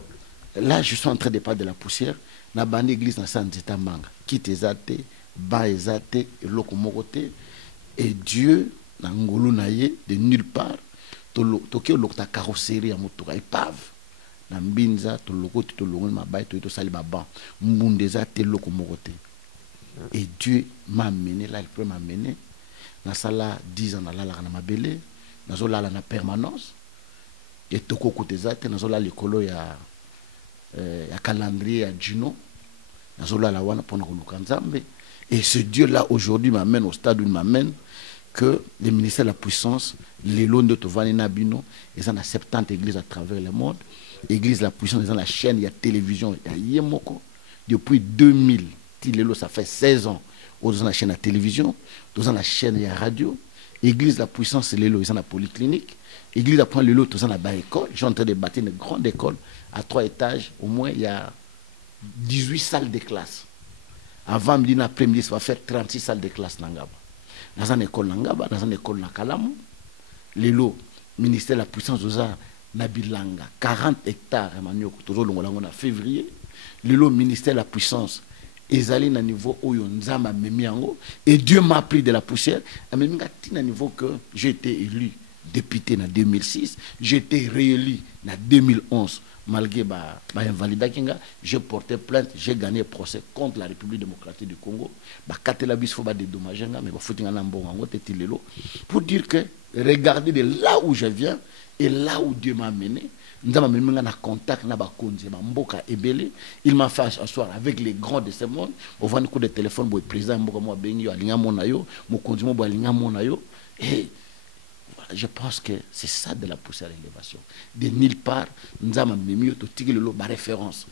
là je suis en train de parler de la poussière na bande église na Sanzeta Manga quitte ezate ba ezate loko mokote et Dieu Nangolo naye de nulle part toke lokta carrosserie ya motoka épave na mbinza to loko to longo mabai to sali baba mbundeza te loko mokote et Dieu m'a amené là il peut m'amener na sala 10 ans na la na mabele na zo la na permanence et toko koteza te na zo la likolo ya un calendrier à Juno. Et ce Dieu-là, aujourd'hui, m'amène au stade où il m'amène que le ministère de la Puissance, les lots de Tovani Nabino, ils ont 70 églises à travers le monde. Église de la Puissance, ils ont la chaîne, il y a télévision, il y a Yemoko. Depuis 2000, ça fait 16 ans, ils ont la chaîne à télévision, ils ont la chaîne et la radio. Église de la Puissance, c'est ils ont la polyclinique. Église d'apprendre le lot, ils ont la bas école. J'ai en train de bâtir une grande école à 3 étages. Au moins, il y a 18 salles de classe. Avant, Medina Premier, ça va faire 36 salles de classe Nangaba. Dans une école Nangaba, dans une école Nakalamu, les lots, ministère de la Puissance, Nabilanga, 40 hectares, en février. Les lots, ministère de la Puissance, ils allaient à un niveau où Nzama Memiango, et Dieu m'a pris de la poussière, à un niveau que j'ai été élu député en 2006, j'ai été réélu en 2011. Malgré invalidation, j'ai porté plainte, j'ai gagné procès contre la République démocratique du Congo. Pour dire que, regardez de là où je viens et là où Dieu m'a mené, il m'a fait asseoir avec les grands de ce monde. On voit un coup de téléphone pour le président, et je pense que c'est ça de la poussée à l'élévation. De nulle part, nous avons mis ma référence.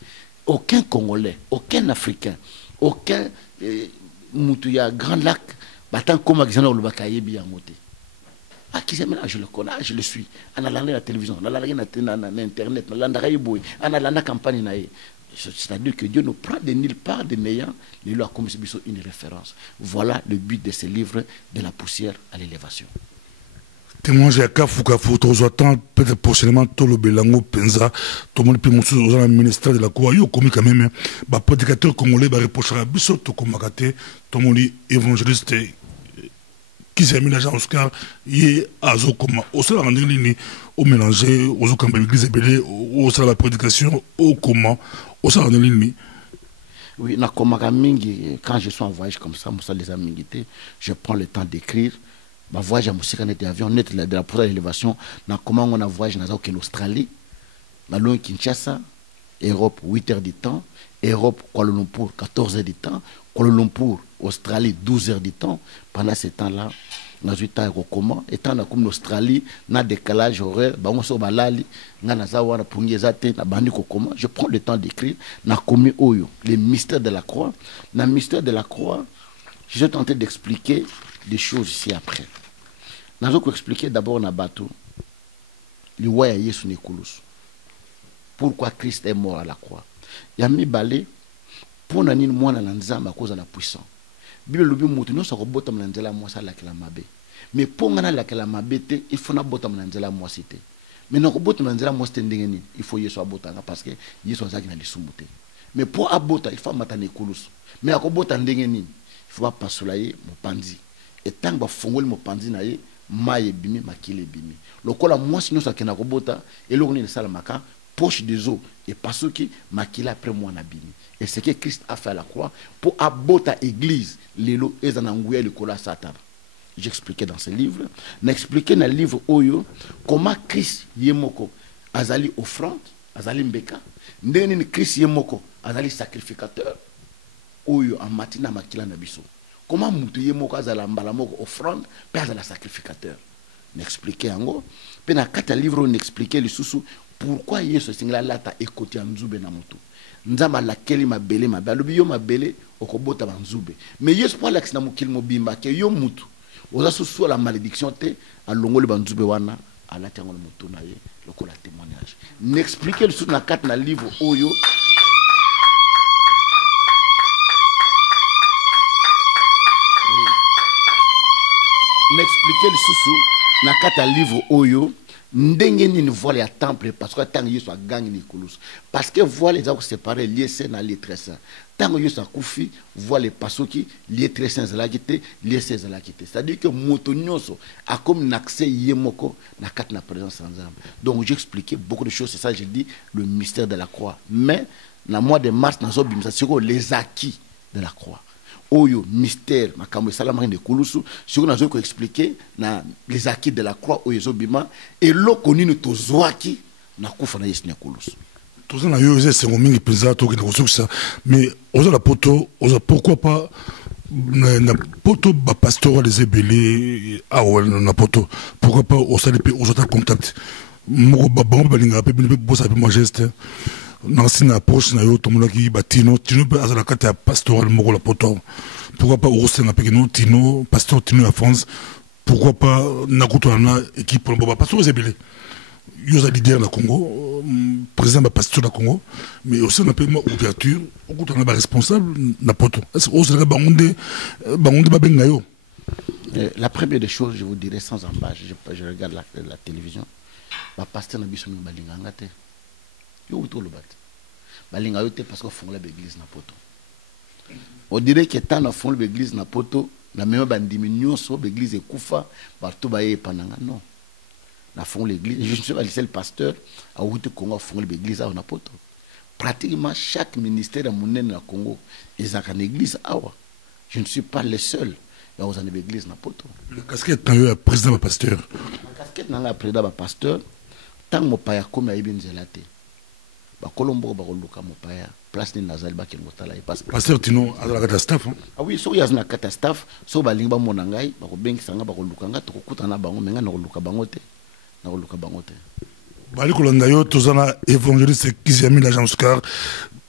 Aucun Congolais, aucun Africain, aucun Moutouya, Grand Lac, tant comme Alexandre Lubakaye Biamote. Ah, qui s'aime là, je le connais, je le suis. On a la télévision, on a la internet, on a la campagne. C'est-à-dire que Dieu nous prend de nulle part de n'ayant les lois comme une référence. Voilà le but de ce livre, de la poussière à l'élévation. Témoin j'ai kafu attend peut-être prochainement tout le belango penza tout le monde peut montrer aux ministère de la Cour yo comme quand même bah prédicateur congolais bah reprochera biso to komakate tout le monde évangéliste qui s'est mis l'agent Oscar y azo comme au sein de ligne au mélanger aux comme l'église belé au sein de la prédication au comment au sein de ligne. Oui, na komaka mingi quand je suis en voyage comme ça moi ça les amiguités je prends le temps d'écrire. Ma voyage à Moussika net avion net de la première élévation na comment on a voyagé dans Australie na loin Kinshasa Europe 8 heures du temps Europe Kuala Lumpur 14 heures du temps Kuala Lumpur Australie 12 heures du temps pendant ce temps-là na zuita comment étant na comme l'Australie na décalage horaire ba on so balali nga na za wana pungeza te na bandi ko comment je prends le temps d'écrire na komi oyo les mystères de la croix na mystère de la croix je vais tenter d'expliquer des choses ici après. Nous allons expliquer d'abord na bateau le roi Yesu Nekulus. Pourquoi Christ est mort à la croix. Il y a mis balé pour nani moi na nzamba à cause de la puissance. Bible lubi mutu no sako botam na nzela moi ça la kala mabe. Mais pour ngana la kala mabe te il faut na botam na nzela moi cité. Mais non botam na nzela moi cité ndengeni il faut Yesu abotanga parce que Yesu azaki na lisumuté. Mais pour abota il faut matana Nekulus. Mais akobota ndengeni il faut pas pasolayer mon pandi. Et tant que fongoli mo pandi na ye maye bimi makile bimi lokola moi sinon ça kena kobota et lo ni sala maka poche des eaux et parce que makila après moi na bimi et c'est que Christ a fait à la croix pour abota église lelo ezananguya le kola satan. J'expliquais dans ce livre n'expliquer dans le livre oyo comment Christ yemoko azali offrande azali mbeka ndeni Christ yemoko azali sacrificateur oyo en matina makila na biso. Comment Moutouye Moko azala mbala moko offrande, père de la sacrificateur. N'expliquer en gros. Puis dans 4 livres on expliquait le sous pourquoi Yesu singla lata ekoti nzube na mutu. Nzamba la keli mabele mabalo biyo mabele okobota banzube. Mais Yesu pour l'axe na mukil mobimba ke yo mutu. Oza sous la malédiction te alongole banzube wana alati ngolo mutu na ye lokola témoignage. N'expliquer le sous na 4 na livre oyo m'expliquer le sous na kata livre oyo ndenge ni voile ya temple parce que tant Yesu a gagné Nicolas parce que voile les a séparé lié saint na lié très saint tant Yesu a kufi voile pasoki lié très saint la quitté lié saint la quitté c'est-à-dire que moto nyonso a comme l'accès yemoko na kata na présence ensemble. Donc j'ai expliqué beaucoup de choses, c'est ça j'ai dit le mystère de la croix. Mais na mois de mars na zo bimisa c'est les acquis de la croix. Oyo mystère makambo salama de kulusu sur na zo ko expliquer na les acquis de la croix oyo zo bima et lo koninu tozwaki na kufa na Yesu ne kulusu. Tous en a eu c'est un mingi pesa to que ça mais aux la poto pourquoi pas na poto ba pasteur les ébélés ah ouais na poto pourquoi pas au salépé aux autres contact mo ba bon ba linga pe bossa pe moi geste na sina approche na yo to mo ki ba tino pe azala kata pastoral mo la poto pourquoi pas au senga pe no tino pasteur tino à France pourquoi pas na kutana équipe pour ba pasteur les ébélés yo za leader na Congo président ba pasteur na Congo mais aussi on appelle moi ouverture on a responsable na poto est-ce que ça bangonde ba benga yo. La première des choses je vous dirais sans embâche je regarde la télévision ba pasteur na biso mi balinga ngate yo to lo bat balinga yo te parce que fond la église na poto on dirait que tant na fond l'église na poto na même bandimi nyonso l'église ekufa partout ba ye pananga non na fond l'église je suis pas le seul pasteur à où Congo fond l'église à Napoto pratiquement chaque ministère à mon na Congo ils ont une église awa je ne suis pas le seul à aux une église Napoto le casquette na président pasteur la casquette na président pasteur tant mo paya comme ibn zelate ba kolombo ba koluka mo paya place ni nazali ba kelmotala et pasteur tino ala kata staff ah oui so yazna kata staff so ba linga mo nangai ba ko bengi sanga ba koluka nga to kutana bango menga na koluka bango te na koluka bango te bali kolanda yo tozana évangéliste Kizami l'agence car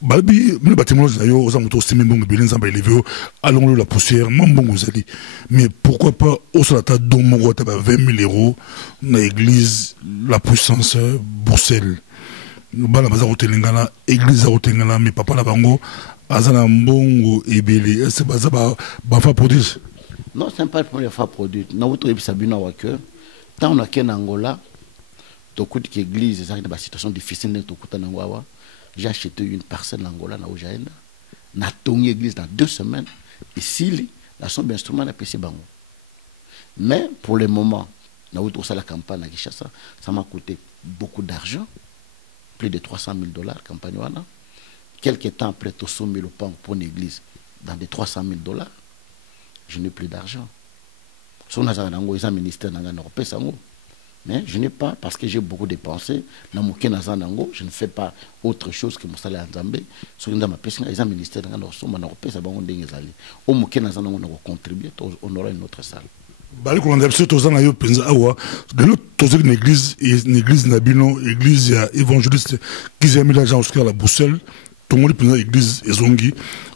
balbi mine bâtiment na yo oza moto simi mbongo bilinza ba élevé allons la poussière mbongo zali mais pourquoi pas au solata don moko ta ba 20 000 euros na église la puissance Bruxelles bana baza kotelengana église kotelengana mais papa la bango azana mbongo ebele est-ce baza ba fa produit non c'est pas la première fois produit na wuto ebisa bino wa que tant on a qu'en Angola to coup que église ça une situation difficile to kuta nangoa j'ai acheté une parcelle en Angola na ojaenda na tongi église dans 2 semaines et si la somme d'instrument na PC bango mais pour le moment na wuto ça la campagne à Kinshasa ça m'a coûté beaucoup d'argent plus de 300 000 $ campagne wana quelques temps après to 100 000 pounds pour une église dans des 300 000 $. Je n'ai plus d'argent. Son nazanango est un ministère n'angana sango. Mais je n'ai pas parce que j'ai beaucoup dépensé. Na moké nazanango, je ne fais pas autre chose que mon salaire en Zambie. Sur une pesa est un ministère n'angana soma na pesa bango ndengezali. Au moké nazanango na contribuer, on aura une autre salle. Bali kolanda biso tozana yo penza awa de l'autre tozaki une église na bino église ya évangéliste Kizami l'agence car la Bruxelles tongoli penza église ezongi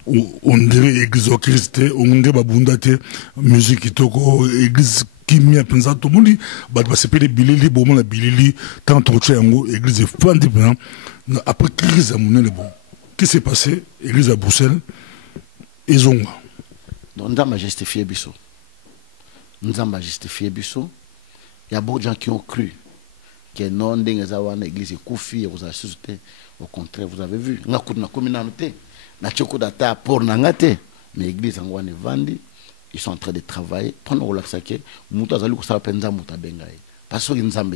on dirait église au Christ on dirait babunda te musique kitoko église kimia penza to moni ba sepele bilili bo mona bilili tant on tue yango église fandi penza après crise à monene bon qu'est-ce qui s'est passé église à Bruxelles ezonga donc ndama justifier biso nous avons justifié biso. Il y a beaucoup de gens qui ont cru que non, l'église est koufi, vous avez suscité. Au contraire, vous avez vu. Nous avons communauté. Nous avons data pour nangate. Mais l'église en est vendue. Ils sont en train de travailler. Pendant que vous avez nous avons parce que nous avons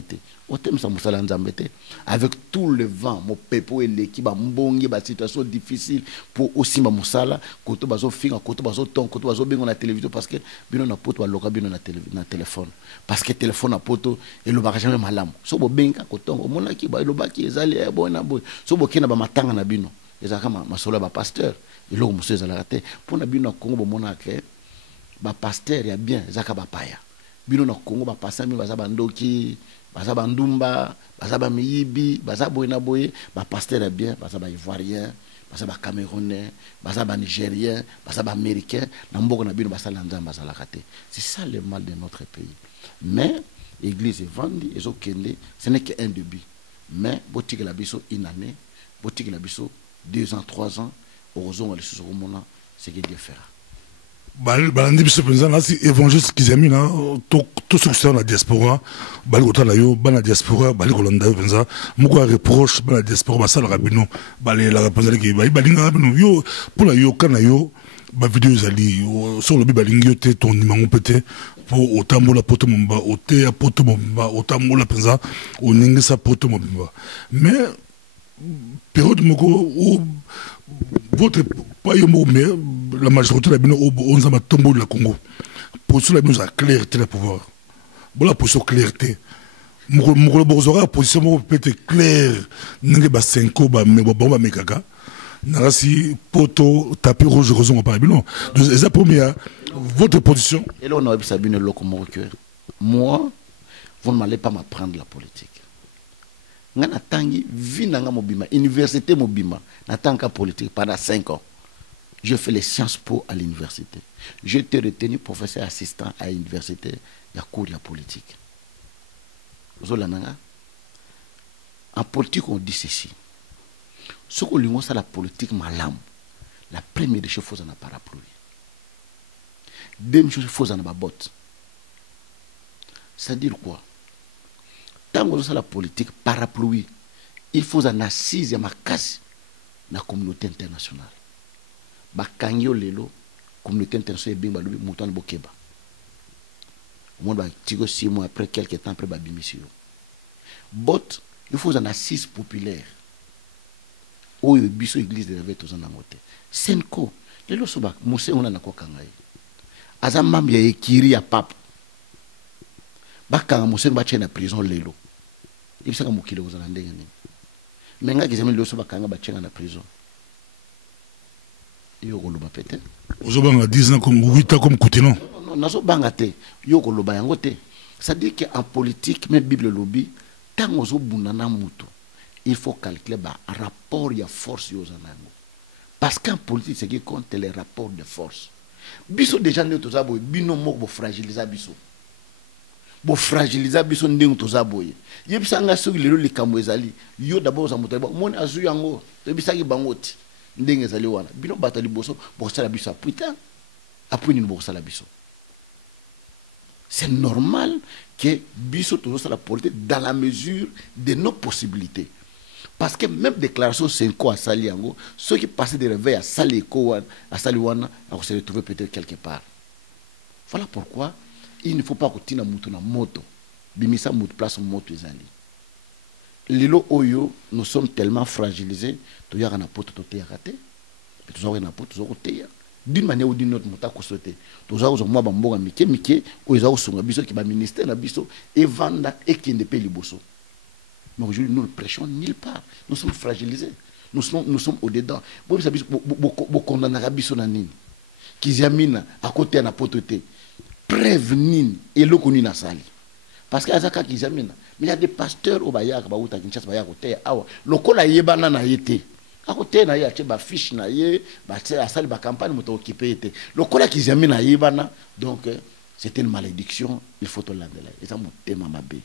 été. Avec tout le vent, mon peuple et l'équipe, la situation difficile pour aussi ma musala, côté bazo finga, côté bazo ton, côté bazo bien la télévision parce que bien on a poto aloka bien na téléphone parce que téléphone a poto et le bagage jamais malam. So bo benga côté on mona ki ba lo baki ezali e bo na bo. So bo kena ba matanga na bino. Ezaka ma solo ba pasteur. Et lo monsieur ezala te pour na bino Congo bo mona ke ba pasteur ya bien ezaka ba paya. Bino na Congo ba pasteur mi baza bandoki baza bandumba baza ba miyibi baza boyena boye ba pasteur est bien baza ba ivoirien baza ba camerounais baza ba nigérien baza ba américain na mboko na bino basala nzamba za la kate. C'est ça le mal de notre pays. Mais l'église est vendue et okende ce n'est qu'un début. Mais boutique la biso une année boutique la biso 2 ans 3 ans heureusement les choses mona c'est que Dieu fera. Balandi biso penza na si évangéliste Kizami na tout ce qui est na diaspora bali kotala yo bana diaspora bali kolanda yo penza moko reproche bana diaspora basala rabino bali la penza ki bali nga rabino yo pour la yo kana yo ba vidéo zali sur le bibalingi yo te ton numéro peut-être pour otambola poto momba ote ya poto momba otambola penza oningisa poto momba mais période moko votre pas mais la majorité de la on a tombé la Congo pour cela nous a clarté le pouvoir voilà pour sa clarté mokolo bozora position peut-être claire nenge ba 5 ba me ba mekaka narasi poto tapis rouge raison on parle non c'est la première votre position et là on a Sabine Lokomo que moi vous ne m'allez pas m'apprendre la politique ngana tangi vinanga mobima université mobima natanga politique pendant 5 ans. Je fais les sciences po à l'université. Je t'ai retenu professeur assistant à l'université. Il y a cours de la politique. En politique, on dit ceci. Ce qu'on lui c'est la politique malam. La première des choses, il faut en parapluie. Deuxième chose, il faut en botte. C'est-à-dire quoi? Tant qu'on a la politique parapluie, il faut en assise à ma casse dans la communauté internationale. Bakangyo lelo communauté internationale bien balubi mutane bokeba au monde ba tigo 6 mois après quelques temps après ba bimisio bot il faut en assise populaire oyo biso église de la veto zana ngote senko lelo soba mose ona na kokangai azamam ya ekiri ya papa bakanga mose ba chena prison lelo ibisaka mukile ozana ndenge ni menga kizemi lelo soba kanga ba chena na prison. Yoko peut-être. Vous avez 10 ans comme 8 ans comme Koutinon. Non, nazo bangate. Yoko loba yangote. C'est-à-dire qu'en politique, même Bible lobby, tant ozo bunana mutu, il faut calculer ba rapport ya force yozanango. Parce qu'en politique, ce qui compte les rapports de force. Biso déjà ne tozabo bino moko bo fragiliser biso. Bo fragiliser biso ndenge tozabo. Yebisanga soki lelo likambo ezali, yo d'abord za moto ba mon azu yango, tebisaki bangoti. Bino batali boso bosala biso putain après nous bosala biso. C'est normal que biso toujours la politique dans la mesure de nos possibilités. Parce que même déclaration 5 ans à Saliango, ceux qui passaient des réveils à Saliko à Saliwana, on se retrouver peut-être quelque part. Voilà pourquoi il ne faut pas continuer à monter na moto. Bimisa moto place moto ezali. Lilo oyo, nous sommes tellement fragilisés, tu as un apôtre qui est raté, tu as un apôtre qui est d'une manière ou d'une autre, tu as sauté. Tu as un moi bamboga mike, ou ils ont un biso qui va ministère na biso, et vanda et qui ne paie les bosso. Mais aujourd'hui, nous ne prêchons nulle part. Nous sommes fragilisés. Nous sommes au-dedans. Vous savez, vous condamnez à biso na nini. Kiziamina, à côté d'un apôtre, prévenir et le connu na sali. Parce que Azaka Kiziamina, mais il y a des pasteurs au Bayak, Baouta, Kinshasa, Bayak, Awa. Le col a yébana na yété. À côté, na yé, ba fiche na yé, ba la salle, ba campagne, mouton occupé était. Le col a Kiziamina na yébana. Donc, c'était une malédiction. Il faut te l'amener là. Et ça, mon thème à ma baie.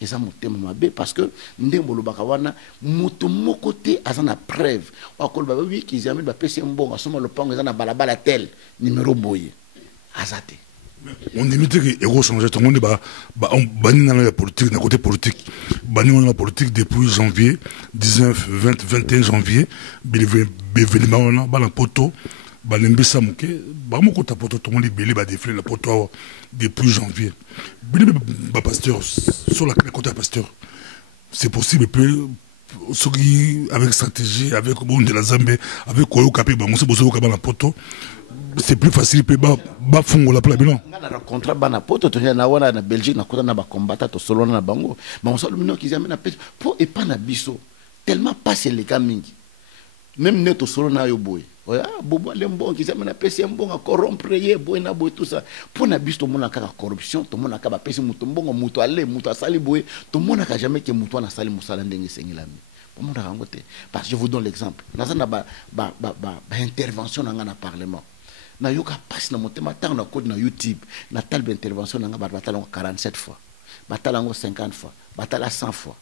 Et ça, mon thème à ma baie. Parce que, Ndembolo Bakawana, mouton mon côté, à la preuve. Ou à col, bah oui, Kiziamina, ba pèse un bon, à ce moment, le pan, à la balabala tel, numéro boye. Azate. On limite que héros changer tout le monde on banni dans la politique d'un côté politique banni dans la politique depuis janvier 19 20 21 janvier l'événement on ba la poto ba lembisa muke ba moko ta poto tout le monde belé ba défilé la poto depuis janvier ba pasteur sur la côté pasteur c'est possible peu ce qui avec stratégie avec bon de la Zambie avec Koyo Kapé ba monsieur bozo ka ba la poto c'est plus facile que ba fungo la bilan. On a rencontré bana poto to na wana na Belgique na kota na ba combattant to solo na bango. Mais on solo mino qui amène na pêche pour et pas na biso. Tellement pas c'est les gars mingi. Même ne to solo na yo boy. Ah bobo lembo qui amène na pêche un bon à corrompre yé boy na boy tout ça. Pour na biso to mona ka corruption, to mona ka ba pêche muto mbongo muto ale muto sali boy, to mona ka jamais que muto na sali musala ndenge sengilami. Pour mon rangote parce que je vous donne l'exemple. Na za na ba intervention na na parlement. Na yoka passe na motema tant na code na YouTube na tal intervention na batala 47 fois batala 50 fois batala 100 fois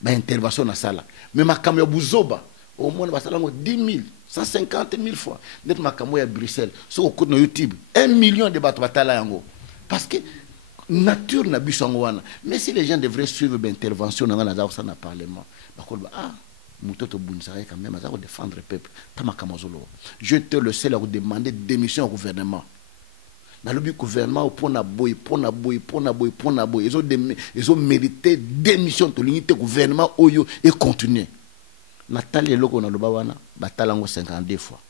ba intervention na sala mais makambo ya buzoba au moins batala 10 000 150 000 fois net makambo ya Bruxelles sur code na YouTube 1 million de bato batala yango parce que nature na biso yango wana mais si les gens devraient suivre ba intervention na na za na parlement bakolo ah quand même à défendre le peuple. Je te le sais leur demander démission au gouvernement. Dans le gouvernement, pour na boy, ils ont mérité démission de l'unité gouvernement oyo et continuer. Nathalie Loko na Lubawana, batalango 52 fois.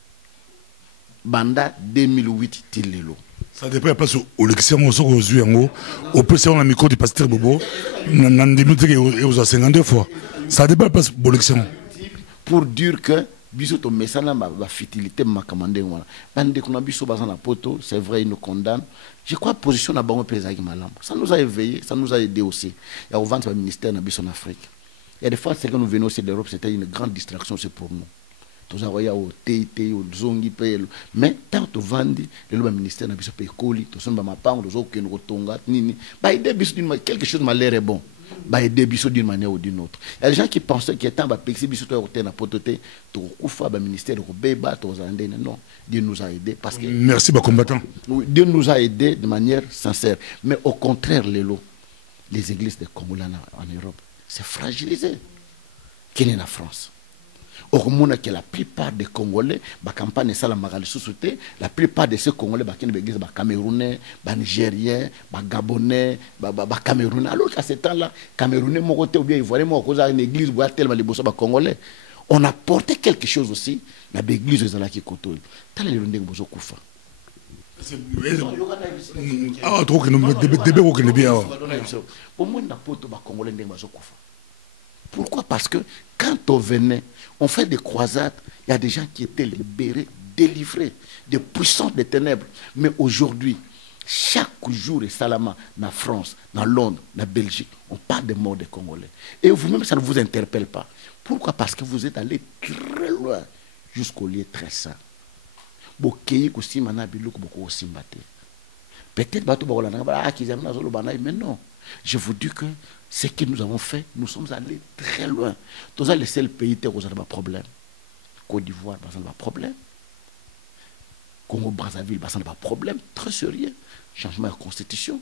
Banda 2008 tilelo. Ça dépend parce que l'élection aujourd'hui on peut sur le micro du pasteur Bobo et aux 52 fois. Ça dépend parce que l'élection. Pour dire que biso to mesana ba fitilité makamande wana. Bande kuna biso bazana poto, c'est vrai ils nous condamnent. Je crois position na bango pesa ki malambo. Ça nous a éveillé, ça nous a aidé aussi. Il y a au ventre ministère na biso en Afrique. Il y a des fois c'est que nous venons aussi d'Europe, c'était une grande distraction c'est pour nous. Tous aroya au TT au zongi pelo. Mais tant to vandi le ministère na biso pe koli, to son ba mapango zo ke no tonga nini. Ba aider biso d'une quelque chose m'a l'air bon. Bah aider biso d'une manière ou d'une autre. Il y a des gens qui pensaient qu'il était en pexi biso to côté na pototé to kufa ba ministère de beba to zande non. Dieu nous a aidés parce que merci ba combattant. Dieu nous a aidés de manière sincère, mais au contraire les églises de Congolais en Europe, c'est fragilisé. Qui est en France? Au monde que la plupart des Congolais, la campagne ça la magali sous-souté, la plupart de ces Congolais, qui sont églises, Camerounais, Nigériens, Gabonais, Camerounais. Alors qu'à ce temps-là, Camerounais, mon côté ou bien Ivoirien, mon côté une église, tellement les bossons Congolais, on a porté quelque chose aussi dans l'église de qui côtoie. T'as les lundés bossons koufa. Ah, trop que nous début au Kenya. Au moins na poto ba Congolais ndé bossons koufa. Pourquoi? Parce que quand on venait, on fait des croisades, il y a des gens qui étaient libérés, délivrés des puissances des ténèbres. Mais aujourd'hui, chaque jour, et Salama, dans France, dans Londres, dans Belgique, on parle des morts des Congolais. Et vous-même, ça ne vous interpelle pas. Pourquoi? Parce que vous êtes allé très loin, jusqu'au lieu très saint. Peut-être, mais non. Je vous dis que ce que nous avons fait, nous sommes allés très loin. Tous les seuls pays qui ont des problèmes. Côte d'Ivoire, pas de problème. Congo-Brazzaville, pas de problème. Très sérieux. Changement de constitution.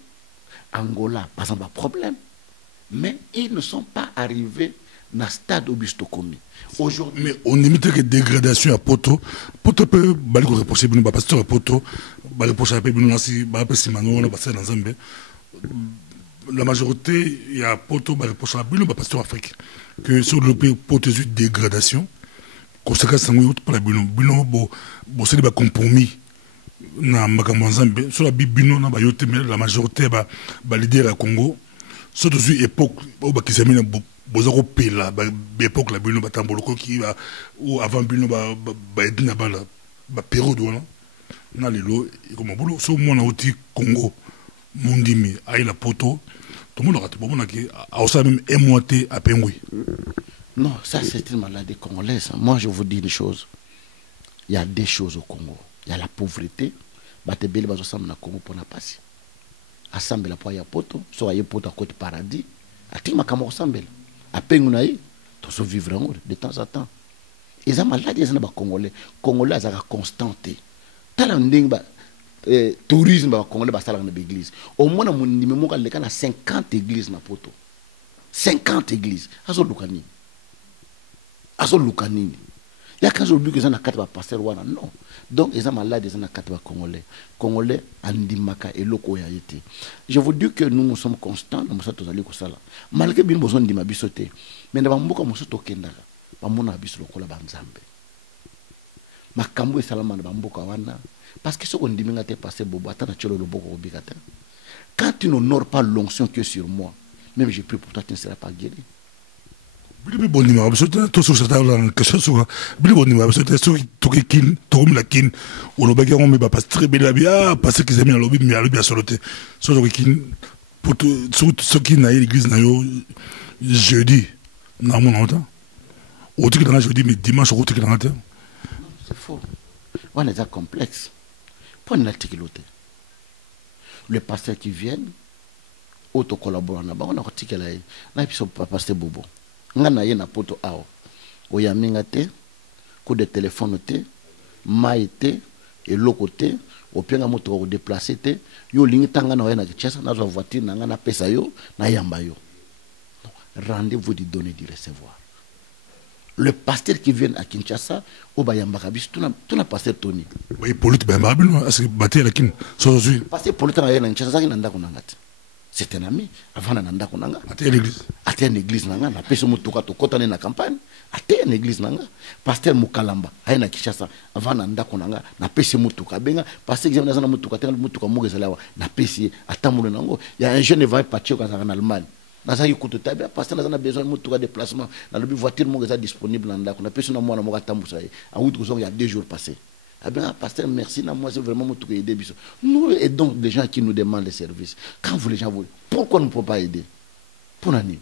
Angola, pas de problème. Mais ils ne sont pas arrivés dans le stade Augusto Komi. Aujourd'hui. Mais on limite que dégradation à Poto. Poto peut reprocher à pasteur Poto, reprocher à la majorité, il y a Poto, reproche à pasteur Afrique. Que sur le pays, Poto est dégradation. Conséquence, c'est pour la Bilo, c'est des compromis. Sur la Bibino, la majorité, leader à Congo. Sur une époque, qui s'est mis à l'époque, la Bino, ou avant Bino, la période, na lelo comme bolo so mona oti Congo mundimi ay la poto tout le monde a bon qui a aussi même émoité à Pengui. Non, ça c'est une maladie congolaise. Moi je vous dis une chose. Il y a des choses au Congo. Il y a la pauvreté. Batebele bazo sam na Congo pour na passer. Assemble la poya ya poto, so aye poto à côté paradis. Ati makamo assemble. A Pengu na yi to so vivre en de temps en temps. Et ça maladie ça na ba congolais. Congolais ça constanté. Tourisme congolais bas dans l'église. Au moins mon numéro quand a 50 églises na poto. 50 églises. Azo lukani. Il y a quand je dis que ça na quatre pasteur wana non. Donc ils ont malade ils ont quatre congolais. Congolais andimaka et loko ya été. Je vous dis que nous sommes constants, nous sommes tous allés ko sala. Malgré bien besoin de ma bisoté. Mais na bamboka moso tokendaka. Ba mona biso lokola banzambe. Makambo esalama na bamboka wana parce que ce qu'on dit ngate passer bobo atana cholo le boko obikata. Quand tu n'honores pas l'onction qui est sur moi, même j'ai pris pour toi tu ne seras pas guéri. Bili boni ma absolument tout sur cette là que ce soit bili boni ma absolument tout qui kin tout comme la kin on le bagage on me va pas très bien bien parce qu'ils aiment le lobby mais le bien soloté ce qui kin pour ce qui n'a l'église na yo jeudi na mon autant au truc dans jeudi mais dimanche au truc dans la c'est faux. On est complexe. Pour une articulité. Les pasteurs qui viennent, auto-collaborant, on a articulé là. Là, ils sont pas pasteur Bobo. On a eu un poto ao. On a mis un coup de téléphone, maïté, et l'autre côté, au pire, on a déplacé, yo ligne tanga na na kichasa na voiture na na pesa yo na yamba yo. Rendez-vous du donner du recevoir. Le pasteur qui vient à Kinshasa, au Bayambakabis, tout n'a pasteur Tony. Oui, politique, c'est battu la kin. Pasteur politique à Kinshasa, c'est un ami. Avant nanda konanga. Ate l'église. Ate une église nanga. Na pese mutuka to kota na campagne. Ate une église nanga. Pasteur Mukalamba. Aina Kishasa. Avant nanda konanga. Na pese mutuka. Benga. Pasteur exemple na mutuka. Tenga mutuka mugezalawa. Na pese. Atamule nango. Il y a un jeune évangile parti en Allemagne. Dans un coup de table, parce qu'on a besoin de déplacement. Dans le voiture est disponible. On a besoin de moi en août, il y a 2 jours passés. Ah bien, pasteur, merci, moi c'est vraiment tout aider. Nous aidons des gens qui nous demandent les services. Quand vous les gens voulez, pourquoi nous ne pouvons pas aider? Pour l'année.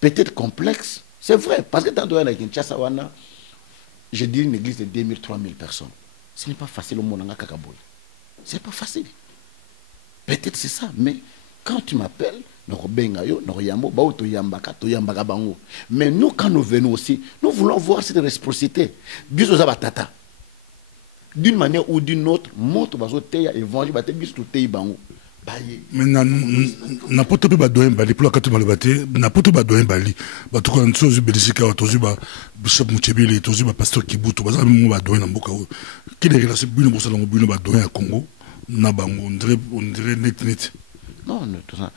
Peut-être complexe, c'est vrai, parce que dans le Kinshasa, je dis une église de 2000, 3000 personnes. Ce n'est pas facile au monde en Kakaboy. Ce n'est pas facile. Peut-être c'est ça, mais quand tu m'appelles, mais nous, quand nous venons aussi, nous voulons voir cette réciprocité. D'une manière ou d'une autre, montre évangile, mais n'importe quoi doyen bali pour la carte malbaté n'importe quoi doyen bali ba tout quand chose belgique à tozu ba bishop Muchebele tozu ba pasteur Kibutu ba za mo ba doyen na mboka o qui les relations bino bo sala mo bino ba doyen à Congo na bango on dirait net. Non, tout ça.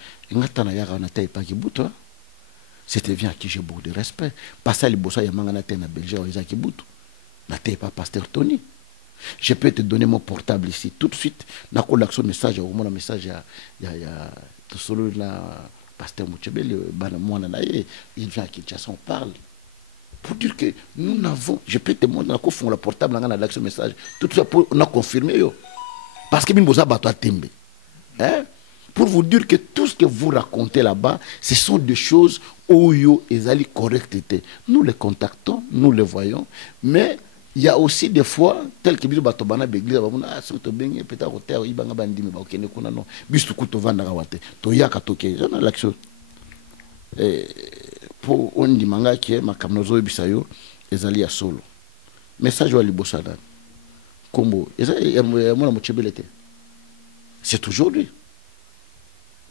C'était bien à qui j'ai beaucoup de respect. Parce que les bossons, il y a mangana na Belgique, ils ont Kibutu. N'attends pas pasteur Tony. Je peux te donner mon portable ici tout de suite. N'a pas l'action message, au moins un message, il y a tout seul là, pasteur Muchebele, il vient à Kinshasa, on parle. Pour dire que nous n'avons, je peux te montrer qu'on fait le portable, on a l'action message, tout ça pour on a confirmé. Parce que Mimbosa Bato a tembe. Hein? Pour vous dire que tout ce que vous racontez là-bas, ce sont des choses où ils allaient correctement. Nous les contactons, nous les voyons, mais il y a aussi des fois, tel que Biso Batobana Begli, peut-être au terre, il y a bandi, mais ok, ne connaît non. Biso Koutovanda Rawate, Toya Katoke, j'en ai l'action. Pour on dit manga qui est ma kamnozo bisayo, ils allaient à solo. Message à Libosada. Combo, c'est aujourd'hui.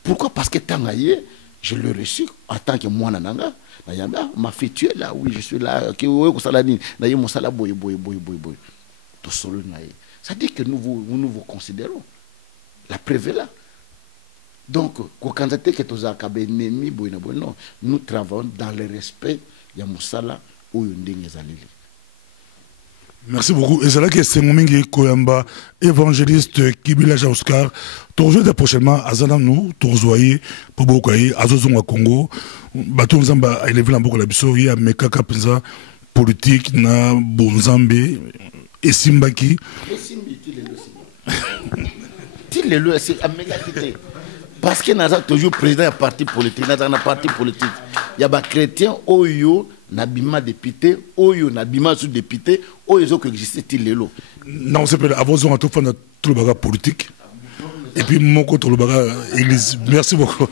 Pourquoi? Parce que Tangaye, je l'ai reçu en tant que moi nananga. Ma fille, tu es là, oui, je suis là. Ça dit que nous vous considérons. La preuve est là. Donc, nous travaillons dans le respect de Moussala ou Yunding Zalili. Merci beaucoup. Et c'est là que c'est Momingi Koyamba, évangéliste Kibila Oscar. Toujours prochainement, à Zanamnou, Tourzoye, Pobokaye, Azozonga Congo, Baton Zamba, a élevé la boucle la biso, il y a Mekaka Penza, politique, na Bonzambe, et Simbaki. Parce que nous avons toujours président d'un parti politique, nous avons un parti politique. Il y a des chrétiens, Oyo, Nabima député, Oyo, Nabima sous-député, Oyo, qui existe lelo. Non, c'est pas avant on a tout fait tout le bagage politique. Et puis mon côté le bagage église. Merci beaucoup.